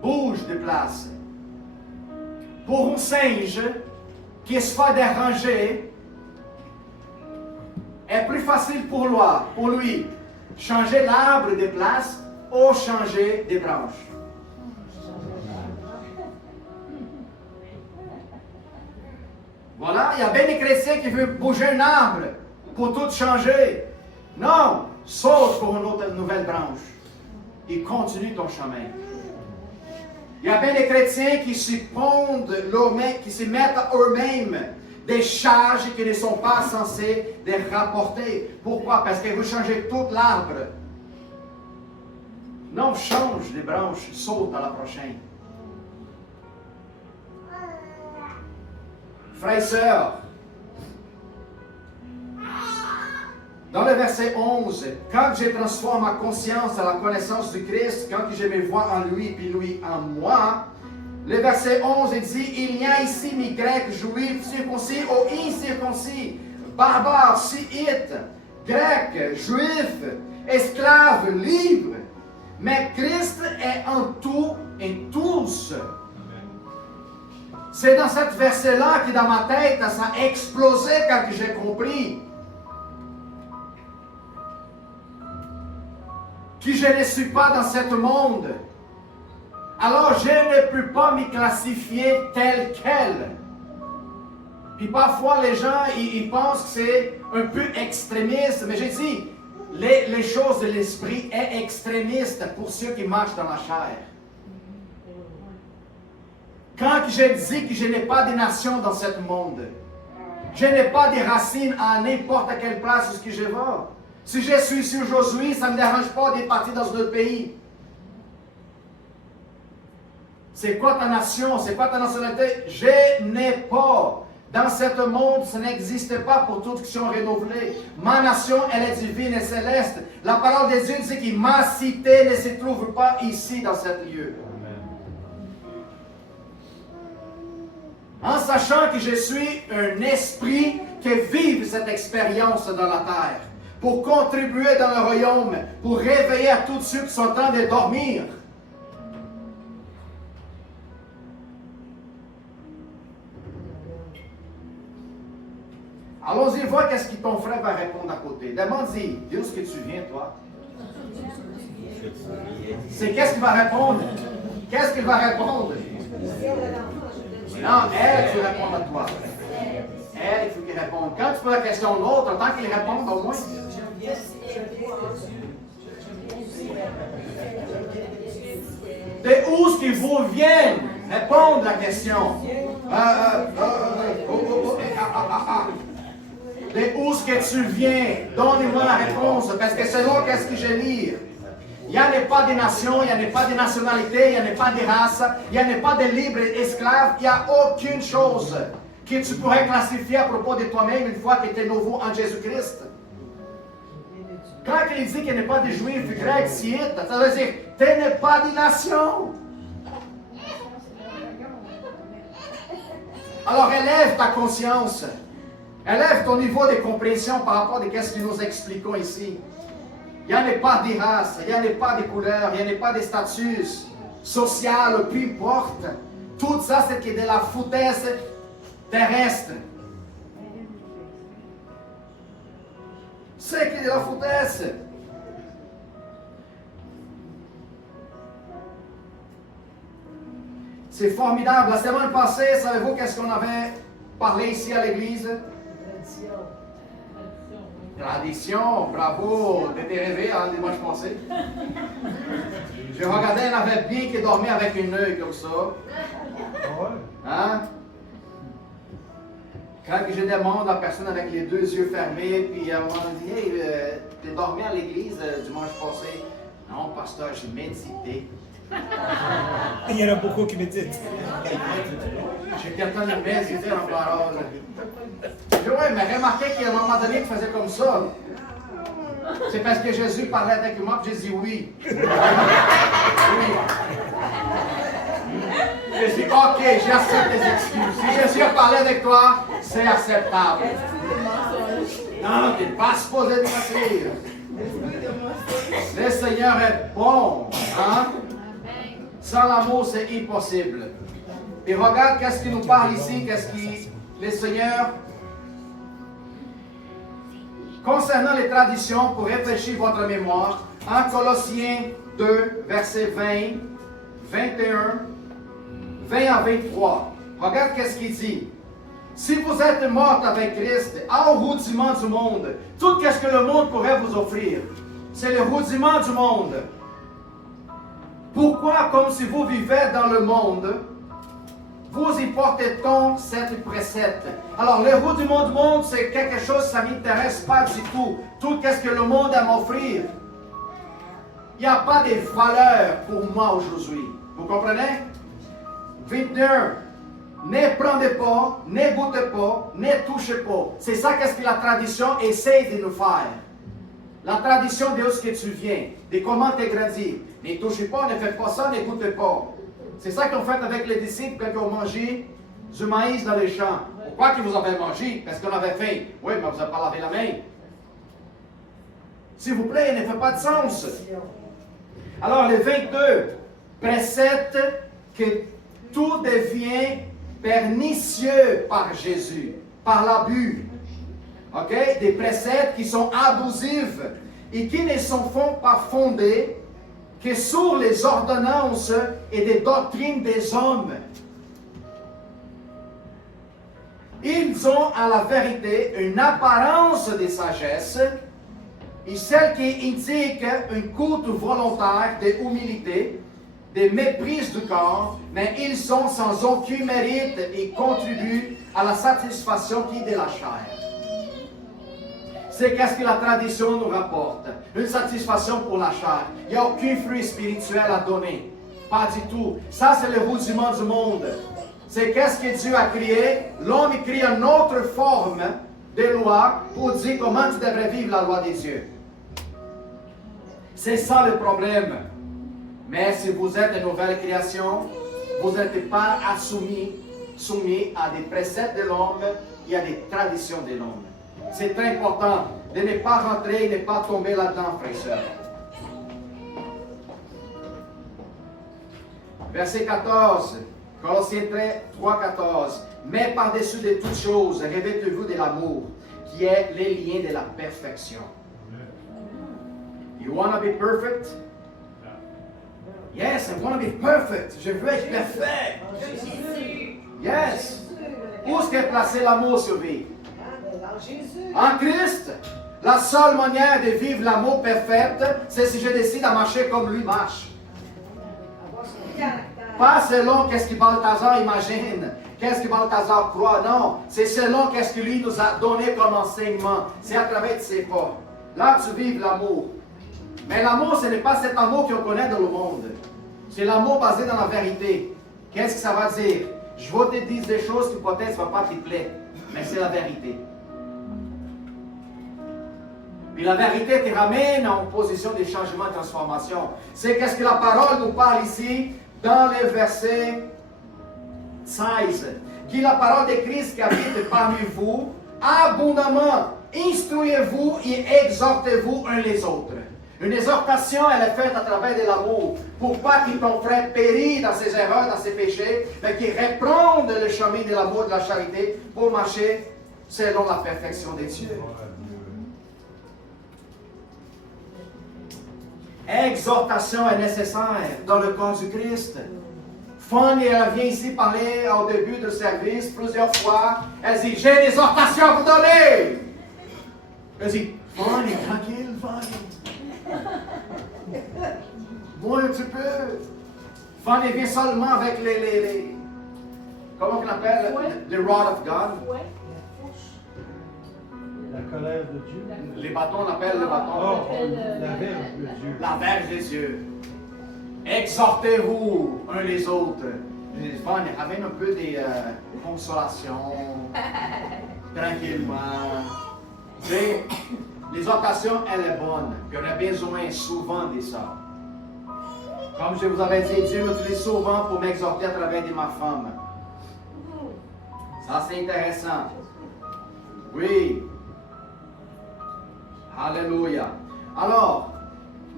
bouge de place. Pour un singe qui se fait déranger, est plus facile pour lui changer l'arbre de place ou changer des branches. Voilà, il y a bien des chrétiens qui veulent bouger un arbre pour tout changer. Non, saute pour une autre nouvelle branche et continue ton chemin. Il y a bien des chrétiens qui se qui se mettent à eux-mêmes des charges qui ne sont pas censées les rapporter. Pourquoi? Parce qu'ils veulent changer tout l'arbre. Non, change les branches, saute à la prochaine. Frères et sœurs, dans le verset 11, quand je transforme ma conscience à la connaissance du Christ, quand je me vois en lui, puis lui en moi, le verset 11 dit, il n'y a ici ni grec, juif, circoncis ou incirconcis, barbare, scythe, grec, juif, esclave, libre, mais Christ est en tout et tous. C'est dans cette verset-là que dans ma tête, ça a explosé quand j'ai compris que je ne suis pas dans ce monde. Alors je ne peux pas me classifier tel quel. Puis parfois les gens, ils pensent que c'est un peu extrémiste, mais j'ai dit, les choses de l'esprit est extrémiste pour ceux qui marchent dans la chair. Quand je dis que je n'ai pas de nation dans ce monde, je n'ai pas de racines à n'importe quelle place où je vais. Si je suis ici aujourd'hui, ça ne me dérange pas d'être parti dans un autre pays. C'est quoi ta nation? C'est quoi ta nationalité? Je n'ai pas. Dans ce monde, ça n'existe pas pour tous qui sont renouvelés. Ma nation, elle est divine et céleste. La parole de Dieu dit que ma cité ne se trouve pas ici, dans ce lieu. En sachant que je suis un esprit qui vive cette expérience dans la terre, pour contribuer dans le royaume, pour réveiller à tous ceux qui sont en train de dormir. Allons-y voir qu'est-ce que ton frère va répondre à côté. Demande-y, d'où est-ce que tu viens, toi? C'est qu'est-ce qu'il va répondre? Qu'est-ce qu'il va répondre? Non, elle, tu réponds à toi. Elle, il faut qu'il réponde. Quand tu poses la question à l'autre, tant qu'il répond au moins. De où est-ce qu'ils vous viennent répondre à la question? De où est-ce que tu viens? Donne-moi la réponse, parce que c'est là qu'est-ce que je lis. Il n'y en a pas de nation, il n'y en a pas de nationalité, il n'y en a pas de race, il n'y en a pas de libre esclave, il n'y a aucune chose que tu pourrais classifier à propos de toi-même une fois que tu es nouveau en Jésus-Christ. Quand il dit qu'il n'y a pas de juifs, grecs, scythes, ça veut dire tu n'es pas de nation. Alors élève ta conscience, élève ton niveau de compréhension par rapport à ce que nous expliquons ici. Il n'y en a pas de race, il n'y en a pas de couleur, il n'y en a pas de statut social, peu importe. Tout ça, c'est de la foutaise terrestre. C'est que de la foutaise. C'est formidable. La semaine passée, savez-vous qu'est-ce qu'on avait parlé ici à l'église? Tradition, bravo, t'étais rêvé le dimanche passé. Je regardais, il avait bien qui dormait avec un œil comme ça. Hein? Quand je demande à la personne avec les deux yeux fermés, puis à un moment donné, hey, t'es dormi à l'église dimanche passé? Non, pasteur, j'ai médité. Il y en a beaucoup qui méditent. J'étais en train de méditer en parole. Je dis, ouais, mais remarquez qu'à un moment donné, tu faisais comme ça. C'est parce que Jésus parlait avec moi, puis j'ai dit oui. Oui. J'ai dit, ok, j'accepte tes excuses. Si Jésus a parlé avec toi, c'est acceptable. Non, tu n'es pas supposé de mentir. Le Seigneur est bon. Hein? Sans l'amour, c'est impossible. Et regarde qu'est-ce qu'il nous parle ici, le Seigneur, concernant les traditions, pour réfléchir votre mémoire, en Colossiens 2, versets 20, 21, 20 à 23. Regarde qu'est-ce qu'il dit. Si vous êtes morte avec Christ, au rudiment du monde, tout ce que le monde pourrait vous offrir, c'est le rudiment du monde. Pourquoi, comme si vous vivez dans le monde, vous y portez-on cette précepte? Alors, le rudiment du monde, c'est quelque chose, ça ne m'intéresse pas du tout. Tout ce que le monde a à m'offrir. Il n'y a pas de valeur pour moi aujourd'hui. Vous comprenez? 21. Ne prenez pas, ne goûtez pas, ne touchez pas. C'est ça qu'est-ce que la tradition essaie de nous faire. La tradition de où ce que tu viens, de comment tu es grandi. Ne touchez pas, ne faites pas ça, ne goûtez pas. C'est ça qu'ils ont fait avec les disciples quand ils ont mangé du maïs dans les champs. Pourquoi que vous avez mangé? Parce qu'on avait faim. Oui, mais vous n'avez pas lavé la main. S'il vous plaît, il ne fait pas de sens. Alors, le 22, précepte que tout devient pernicieux par Jésus, par l'abus. OK? Des préceptes qui sont abusifs et qui ne sont pas fondés que sur les ordonnances et des doctrines des hommes. Ils ont à la vérité une apparence de sagesse et celle qui indique un culte volontaire d'humilité, de méprise du corps, mais ils sont sans aucun mérite et contribuent à la satisfaction qui est de la chair. C'est qu'est-ce que la tradition nous rapporte. Une satisfaction pour la chair. Il n'y a aucun fruit spirituel à donner. Pas du tout. Ça, c'est le rudiment du monde. C'est qu'est-ce que Dieu a créé. L'homme crée une autre forme de loi pour dire comment tu devrais vivre la loi de Dieu. C'est ça le problème. Mais si vous êtes une nouvelle création, vous n'êtes pas soumis à des préceptes de l'homme et à des traditions de l'homme. C'est très important de ne pas rentrer, de ne pas tomber là-dedans, frères et sœurs. Verset 14, Colossiens 3, 14. Mais par-dessus de toutes choses, revêtez-vous de l'amour, qui est le lien de la perfection. You want to be perfect? Yes, I want to be perfect. Je veux être parfait. Yes. Où est-ce qu'est placé l'amour sur vie? En Christ. La seule manière de vivre l'amour parfait, c'est si je décide de marcher comme lui marche. Pas selon qu'est-ce que Balthazar imagine, qu'est-ce que Balthazar croit, non. C'est selon qu'est-ce que lui nous a donné comme enseignement. C'est à travers de ses pas. Là, tu vives l'amour. Mais l'amour, ce n'est pas cet amour qu'on connaît dans le monde. C'est l'amour basé dans la vérité. Qu'est-ce que ça va dire? Je vais te dire des choses qui peut-être ne vont pas te plaire, mais c'est la vérité. Puis la vérité te ramène en position de changement et de transformation. C'est qu'est-ce que la parole nous parle ici dans le verset 16. Qui la parole de Christ qui habite parmi vous, abondamment, instruyez-vous et exhortez-vous uns les autres. Une exhortation, elle est faite à travers de l'amour, pour pas que ton frère périsse dans ses erreurs, dans ses péchés, mais qu'il reprenne le chemin de l'amour et de la charité pour marcher selon la perfection de Dieu. Exhortation est nécessaire dans le corps du Christ. Fanny, elle vient ici parler au début du service plusieurs fois. Elle dit, j'ai une exhortation à vous donner. Elle dit, Fanny, tranquille, Fanny. Bon, un petit peu. Fanny vient seulement avec les comment on appelle? Le rod of God. La colère de Dieu. Les bâtons, on appelle les bâtons. Oh, la verge de Dieu. La verge des Dieux. Exhortez-vous uns les autres. Fanny, ramène un peu de consolation. Tranquillement. Tu sais, l'exhortation, elle est bonne. Puis on a besoin souvent de ça. Comme je vous avais dit, Dieu m'utilise souvent pour m'exhorter à travers de ma femme. Ah, c'est intéressant. Oui. Alléluia. Alors,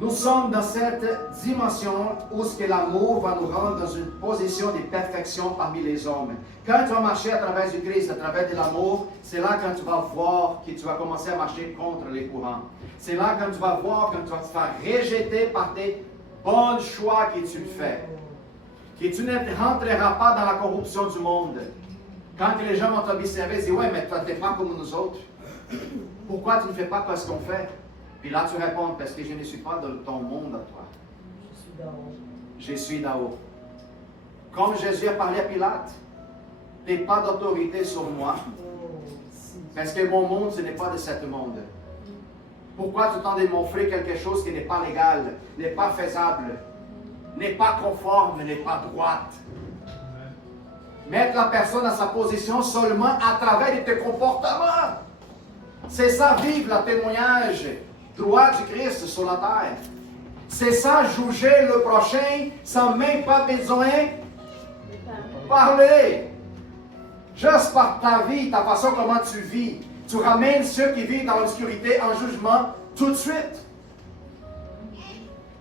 nous sommes dans cette dimension où ce que l'amour va nous rendre dans une position de perfection parmi les hommes. Quand tu vas marcher à travers du Christ, à travers de l'amour, c'est là quand tu vas voir que tu vas commencer à marcher contre les courants. C'est là quand tu vas voir, quand tu vas te faire rejeter par tes bons choix que tu fais. Que tu ne rentreras pas dans la corruption du monde. Quand les gens vont t'observer, ils disent, ouais, mais toi, tu n'es pas comme nous autres. Pourquoi tu ne fais pas ce qu'on fait? Puis là, tu réponds, parce que je ne suis pas dans ton monde à toi. Je suis d'en-haut. Je suis d'en-haut. Comme Jésus a parlé à Pilate, tu n'as pas d'autorité sur moi, parce que mon monde, ce n'est pas de ce monde. Pourquoi tu tends de m'offrir quelque chose qui n'est pas légal, n'est pas faisable, n'est pas conforme, n'est pas droite? Mettre la personne à sa position seulement à travers de tes comportements. C'est ça, vivre le témoignage droit du Christ sur la terre. C'est ça, juger le prochain sans même pas besoin de parler. Juste par ta vie, ta façon comment tu vis. Tu ramènes ceux qui vivent dans l'obscurité en jugement tout de suite.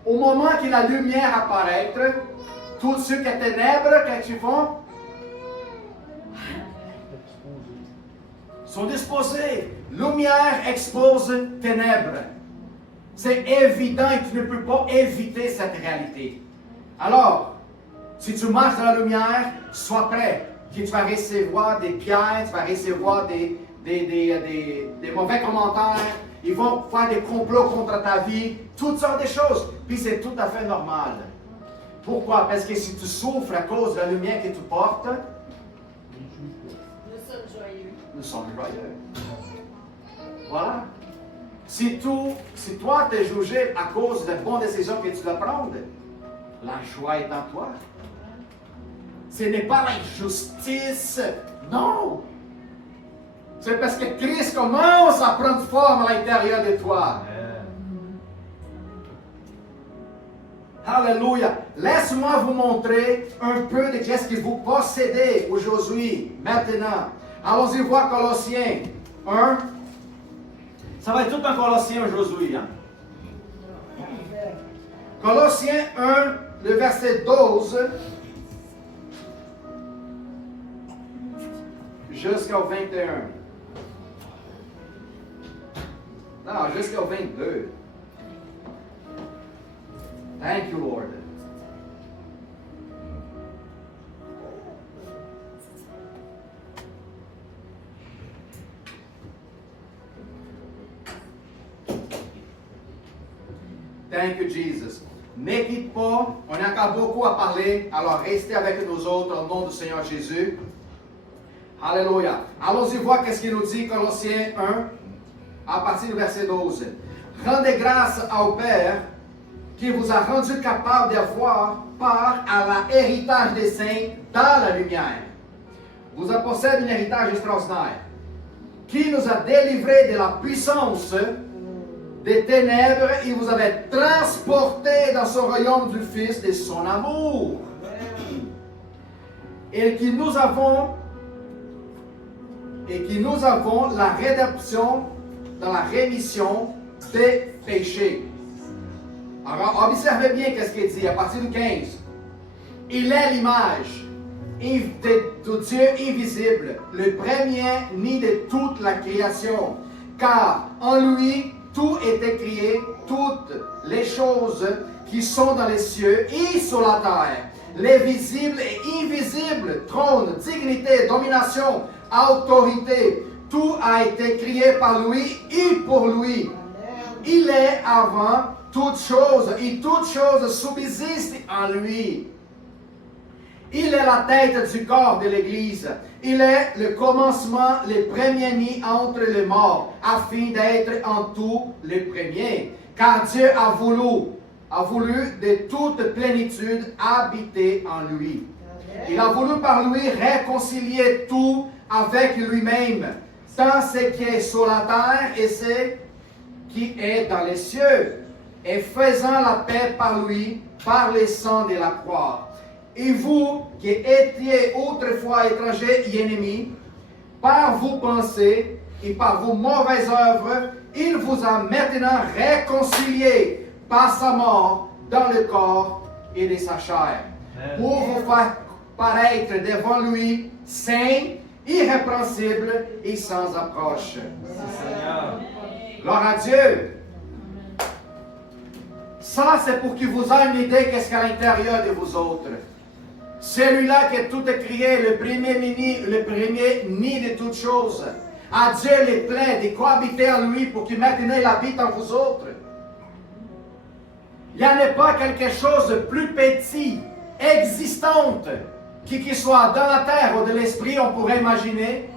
Au moment que la lumière apparaît, tous ceux qui sont ténèbres, qu'est-ce qu'ils font? Sont disposés. Lumière expose ténèbres. C'est évident et tu ne peux pas éviter cette réalité. Alors, si tu marches dans la lumière, sois prêt. Que tu vas recevoir des pierres, tu vas recevoir des mauvais commentaires. Ils vont faire des complots contre ta vie, toutes sortes de choses. Puis c'est tout à fait normal. Pourquoi? Parce que si tu souffres à cause de la lumière que tu portes, Nous sommes joyeux. nous sommes joyeux. Voilà. Si toi tu es jugé à cause des bonnes décisions que tu dois prendre, la joie est en toi. Ce n'est pas l'injustice, non. C'est parce que Christ commence à prendre forme à l'intérieur de toi. Alléluia. Laisse-moi vous montrer un peu de ce que vous possédez aujourd'hui, maintenant. Allons-y voir Colossiens 1. Ça va être tout en Colossiens aujourd'hui. Hein? Colossiens 1, le verset 12 jusqu'au 21. Non, jusqu'au 22. Thank you, Lord. Thank you, Jesus. Ne quitte pas, on a encore beaucoup à parler, alors restez avec nous autres au nom du Seigneur Jésus. Alléluia. Allons-y voir qu'est-ce qu'il nous dit, Colossiens 1, à partir du verset 12. Rendez grâce au Père qui vous a rendu capable d'avoir part à l'héritage des saints dans la lumière. Vous en possédez un héritage extraordinaire qui nous a délivrés de la puissance des ténèbres et vous avez transporté dans son royaume du Fils de son amour. Et que nous avons la rédemption dans la rémission des péchés. Alors, observez bien ce qu'il dit à partir du 15. Il est l'image de Dieu invisible, le premier-né de toute la création. Car en lui, tout était créé, toutes les choses qui sont dans les cieux et sur la terre, les visibles et invisibles, trône, dignité, domination, autorité, tout a été créé par lui et pour lui. Il est avant toutes choses et toutes choses subsistent en lui. Il est la tête du corps de l'Église. Il est le commencement, le premier-né entre les morts, afin d'être en tout le premier. Car Dieu a voulu de toute plénitude habiter en lui. Il a voulu par lui réconcilier tout avec lui-même, tant ce qui est sur la terre et ce qui est dans les cieux, et faisant la paix par lui, par le sang de la croix. Et vous, qui étiez autrefois étrangers et ennemis, par vos pensées et par vos mauvaises œuvres, il vous a maintenant réconciliés par sa mort dans le corps et de sa chair, pour vous faire paraître devant lui saints, irrépréhensibles et sans approche. Gloire à Dieu. Ça, c'est pour qu'il vous ait une idée qu'est-ce qu'il y a à l'intérieur de vous autres. Celui-là qui est tout créé, le premier nid de toutes choses. À Dieu les plein de cohabiter en lui pour qu'il maintenant il habite en vous autres. Il n'y en a pas quelque chose de plus petit, existante, qui soit dans la terre ou de l'esprit, on pourrait imaginer,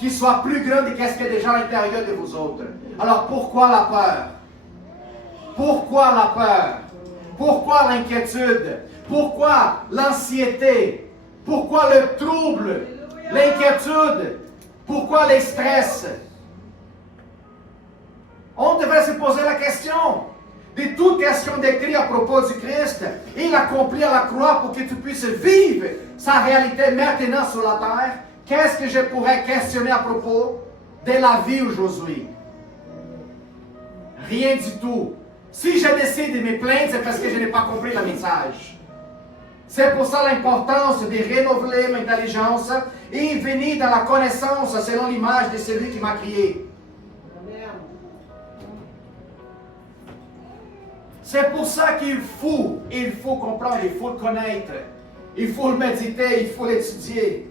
qui soit plus grand que ce qu'il y a déjà à l'intérieur de vous autres. Alors pourquoi la peur? Pourquoi la peur? Pourquoi l'inquiétude? Pourquoi l'anxiété? Pourquoi le trouble? L'inquiétude? Pourquoi les stress? On devrait se poser la question de toute question décrite à propos du Christ. Il accomplit à la croix pour que tu puisses vivre sa réalité maintenant sur la terre. Qu'est-ce que je pourrais questionner à propos de la vie aujourd'hui? Rien du tout. Si je décide de me plaindre, c'est parce que je n'ai pas compris le message. C'est pour ça l'importance de renouveler mon intelligence et venir dans la connaissance selon l'image de celui qui m'a créé. C'est pour ça qu'il faut comprendre, il faut le connaître, il faut le méditer, il faut l'étudier.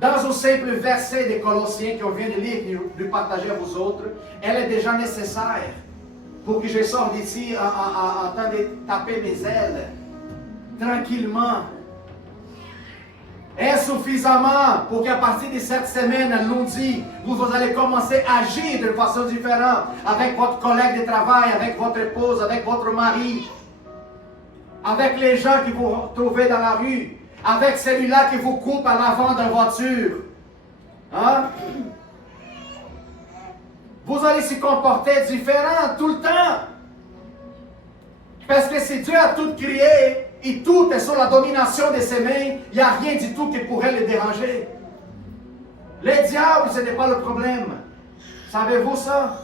Dans un simple verset des Colossiens qu'on vient de lire et de partager à vous autres, elle est déjà nécessaire pour que je sorte d'ici en train de taper mes ailes, tranquillement. Insuffisamment pour qu'à partir de cette semaine, lundi, vous allez commencer à agir de façon différente avec votre collègue de travail, avec votre épouse, avec votre mari, avec les gens qui vous trouvez dans la rue, avec celui-là qui vous coupe à l'avant de la voiture. Hein? Vous allez se comporter différent tout le temps. Parce que si Dieu a tout créé, et tout est sous la domination de ses mains, il n'y a rien du tout qui pourrait le déranger. Le diable, ce n'est pas le problème. Savez-vous ça?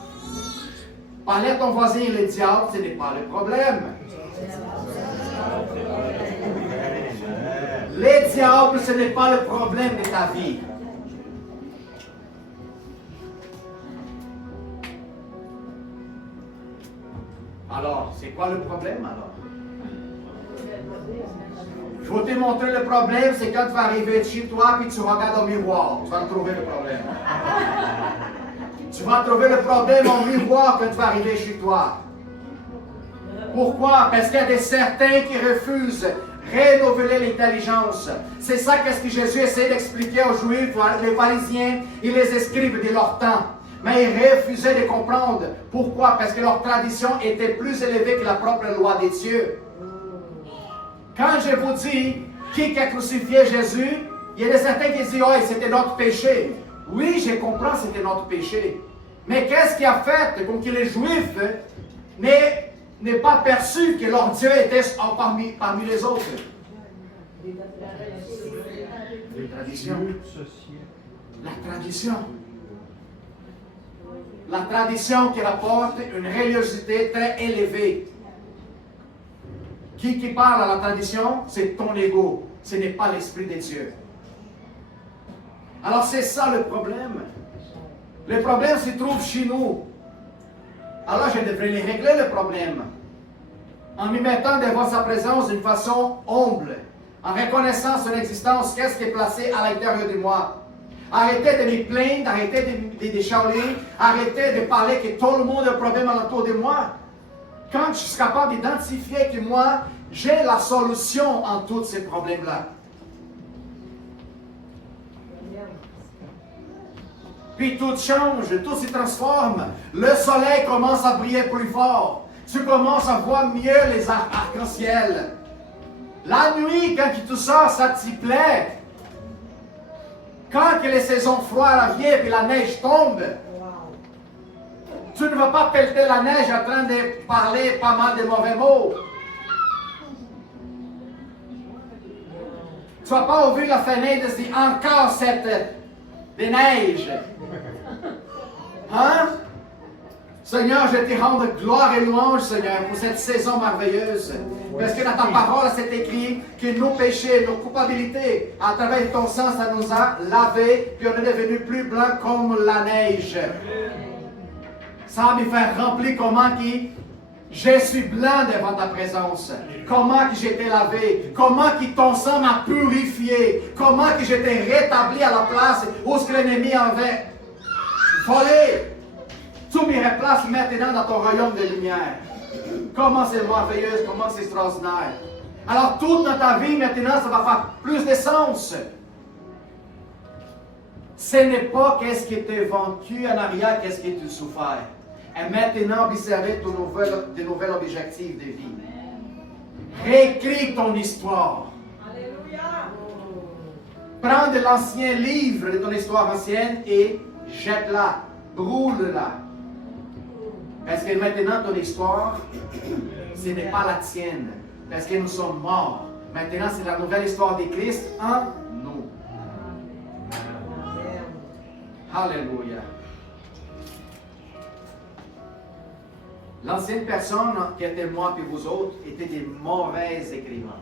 Parlez à ton voisin, le diable, ce n'est pas le problème. Le diable, ce n'est pas le problème de ta vie. Alors, c'est quoi le problème alors? Je vais te montrer le problème, c'est quand tu vas arriver chez toi et tu regardes au miroir. Tu vas trouver le problème. Tu vas trouver le problème au miroir quand tu vas arriver chez toi. Pourquoi? Parce qu'il y a des certains qui refusent de renouveler l'intelligence. C'est ça qu'est-ce que Jésus essaie d'expliquer aux Juifs, les pharisiens et les escribes de leur temps. Mais ils refusaient de comprendre. Pourquoi? Parce que leur tradition était plus élevée que la propre loi de Dieu. Quand je vous dis qui a crucifié Jésus, il y a des certains qui disent, oh, c'était notre péché. Oui, je comprends, c'était notre péché. Mais qu'est-ce qui a fait pour que les Juifs n'aient pas perçu que leur Dieu était parmi les autres? Les traditions. La tradition. La tradition qui rapporte une religiosité très élevée. Qui parle à la tradition, c'est ton ego. Ce n'est pas l'Esprit de Dieu. Alors c'est ça le problème. Le problème se trouve chez nous. Alors je devrais les régler le problème. En me mettant devant sa présence d'une façon humble. En reconnaissant son existence, qu'est-ce qui est placé à l'intérieur de moi. Arrêtez de me plaindre, arrêtez de déchaler, arrêtez de parler que tout le monde a un problème autour de moi. Quand je suis capable d'identifier que moi, j'ai la solution en tous ces problèmes-là. Puis tout change, tout se transforme. Le soleil commence à briller plus fort. Tu commences à voir mieux les arcs-en-ciel. La nuit, quand tu sors, ça te plaît. Quand que les saisons froides viennent et la neige tombe, tu ne vas pas pelleter la neige en train de parler pas mal de mauvais mots. Tu ne vas pas ouvrir la fenêtre et dire encore cette des neiges. Hein? Seigneur, je te rends gloire et louange, Seigneur, pour cette saison merveilleuse. Parce que dans ta parole, c'est écrit que nos péchés, nos culpabilités, à travers ton sang, ça nous a lavés, puis on est devenu plus blanc comme la neige. Ça me fait remplir comment qui je suis blanc devant ta présence. Comment que j'ai été lavé. Comment que ton sang m'a purifié. Comment que j'ai été rétabli à la place où ce que l'ennemi avait volé. Tu me replaces maintenant dans ton royaume de lumière. Comment c'est merveilleux, comment c'est extraordinaire. Alors toute dans ta vie maintenant, ça va faire plus de sens. Ce n'est pas qu'est-ce qui t'est vaincu en arrière, qu'est-ce qui tu souffert. Et maintenant, observez de nouveaux objectifs de vie. Réécris ton histoire. Alléluia. Prends de l'ancien livre de ton histoire ancienne et jette-la, brûle-la. Parce que maintenant, ton histoire, ce n'est pas la tienne. Parce que nous sommes morts. Maintenant, c'est la nouvelle histoire de Christ en nous. Alléluia. L'ancienne personne qui était moi et vous autres était des mauvais écrivains.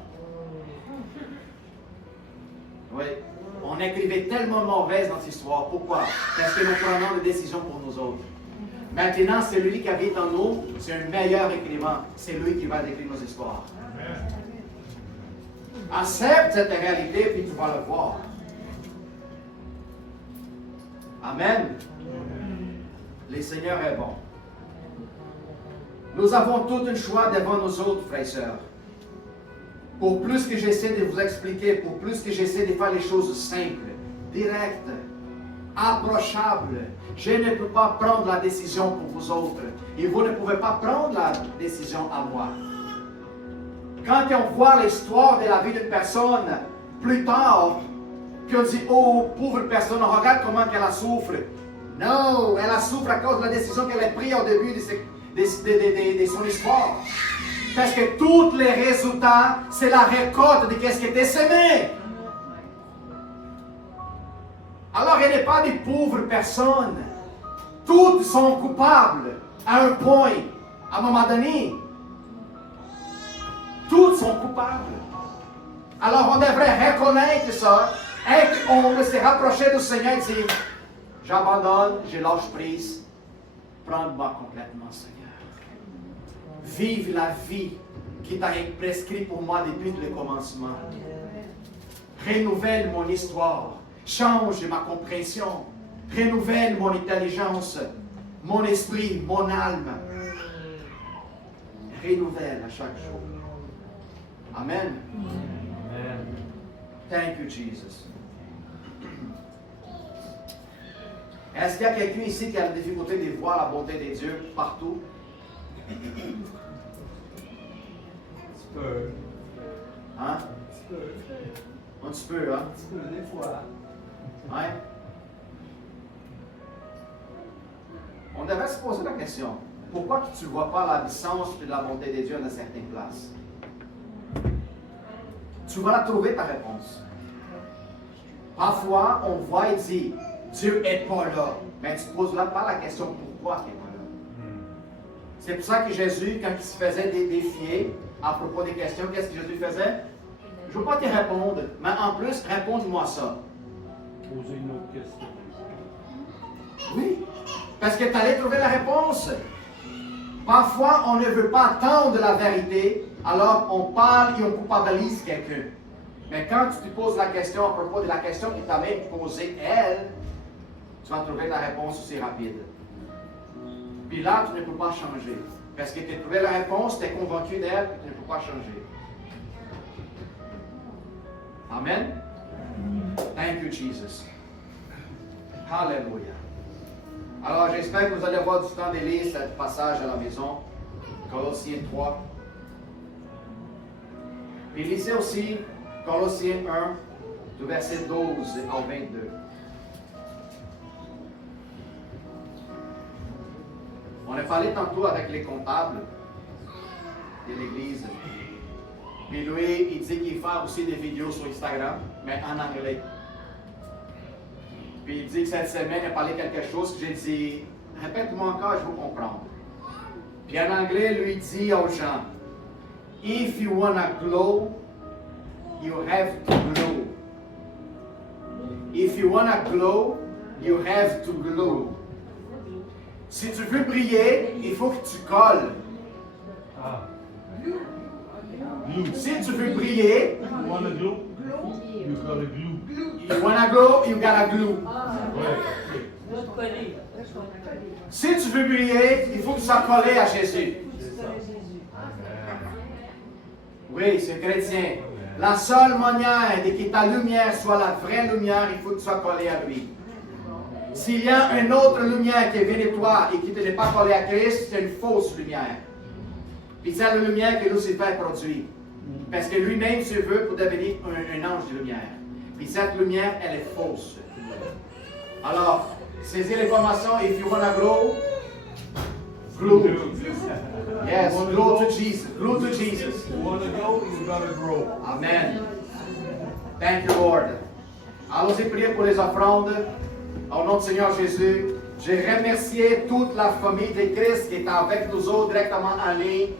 Oui. On écrivait tellement mauvaise dans cette histoire. Pourquoi? Parce que nous prenons des décisions pour nous autres. Maintenant, celui qui habite en nous, c'est un meilleur écrivain. C'est lui qui va décrire nos histoires. Accepte cette réalité, puis tu vas le voir. Amen. Le Seigneur est bon. Nous avons tout un choix devant nous autres, frères et sœurs. Pour plus que j'essaie de vous expliquer, pour plus que j'essaie de faire les choses simples, directes, approchables, je ne peux pas prendre la décision pour vous autres. Et vous ne pouvez pas prendre la décision à moi. Quand on voit l'histoire de la vie d'une personne, plus tard, puis on dit, oh, pauvre personne, regarde comment elle souffre. Non, elle a souffert à cause de la décision qu'elle a prise au début de son histoire. Parce que tous les résultats, c'est la récolte de ce qui était semé. Alors, il n'est pas des pauvres personnes. Toutes sont coupables à un point, à un moment donné. Toutes sont coupables. Alors, on devrait reconnaître ça et on peut se rapprocher du Seigneur et dire, j'abandonne, je lâche prise. Prends-moi complètement, Seigneur. Vive la vie qui t'a prescrit pour moi depuis le commencement. Renouvelle mon histoire. Change ma compréhension. Renouvelle mon intelligence, mon esprit, mon âme. Renouvelle à chaque jour. Amen. Amen. Thank you, Jesus. Est-ce qu'il y a quelqu'un ici qui a la difficulté de voir la bonté de Dieu partout? Un petit peu. Hein? Un petit peu. Un petit peu, hein? Un petit peu, des fois. Hein? On devrait se poser la question. Pourquoi tu ne vois pas la puissance de la bonté de Dieu dans certaines places? Tu vas la trouver, ta réponse. Parfois, on voit et dit, Dieu n'est pas là. Mais tu ne poses là pas la question pourquoi il n'est pas là. C'est pour ça que Jésus, quand il se faisait défier à propos des questions, qu'est-ce que Jésus faisait? Je ne veux pas te répondre, mais en plus, réponds-moi ça. Poser une autre question. Oui, parce que tu allais trouver la réponse. Parfois, on ne veut pas attendre la vérité, alors on parle et on culpabilise quelqu'un. Mais quand tu te poses la question à propos de la question qui t'a même posée elle, tu vas trouver la réponse aussi rapide. Puis là, tu ne peux pas changer. Parce que tu as trouvé la réponse, tu es convaincu d'elle, tu ne peux pas changer. Amen. Thank you, Jesus. Hallelujah. Alors, j'espère que vous allez avoir du temps de lire ce passage à la maison. Colossiens 3. Puis lisez aussi Colossiens 1, du verset 12 au 22. On a parlé tantôt avec les comptables de l'église. Puis lui, il dit qu'il fait aussi des vidéos sur Instagram, mais en anglais. Puis il dit que cette semaine, il a parlé quelque chose que j'ai dit, répète-moi encore, je veux comprendre. Puis en anglais, lui dit aux gens, if you wanna glow, you have to glow. If you wanna glow, you have to glow. Si tu veux briller, il faut que tu colles. Ah. Si tu veux briller, You wanna glue? You gotta glue. you wanna glow, you gotta glue. Ouais. Si tu veux briller, il faut que tu sois collé à Jésus. Oui, c'est chrétien. La seule manière de que ta lumière soit la vraie lumière, il faut que tu sois collé à lui. S'il y a une autre lumière qui vient de toi et qui n'est pas collée à Christ, c'est une fausse lumière. Puis c'est la lumière que Lucifer produit. Parce que lui-même se veut pour devenir un ange de lumière. Puis cette lumière, elle est fausse. Alors, saisis l'information, if you wanna glow, glow. Yes, glow to Jesus. Glow to Jesus. You wanna go, you gotta grow. Amen. Thank you, Lord. Allons-y prier pour les offrandes. Au nom du Seigneur Jésus, je remercie toute la famille de Christ qui est avec nous autres directement en ligne.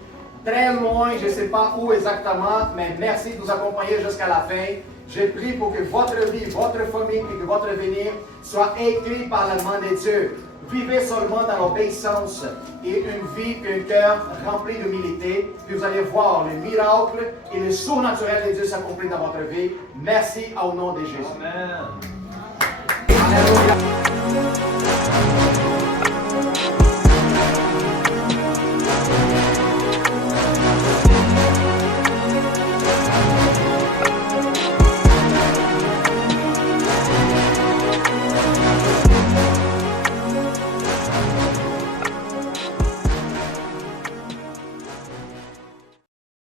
Très loin, je ne sais pas où exactement, mais merci de nous accompagner jusqu'à la fin. Je prie pour que votre vie, votre famille et que votre avenir soit écrit par la main de Dieu. Vivez seulement dans l'obéissance et une vie et un cœur rempli d'humilité. Puis vous allez voir le miracle et le surnaturel de Dieu s'accomplir dans votre vie. Merci au nom de Jésus. Amen. Alléluia.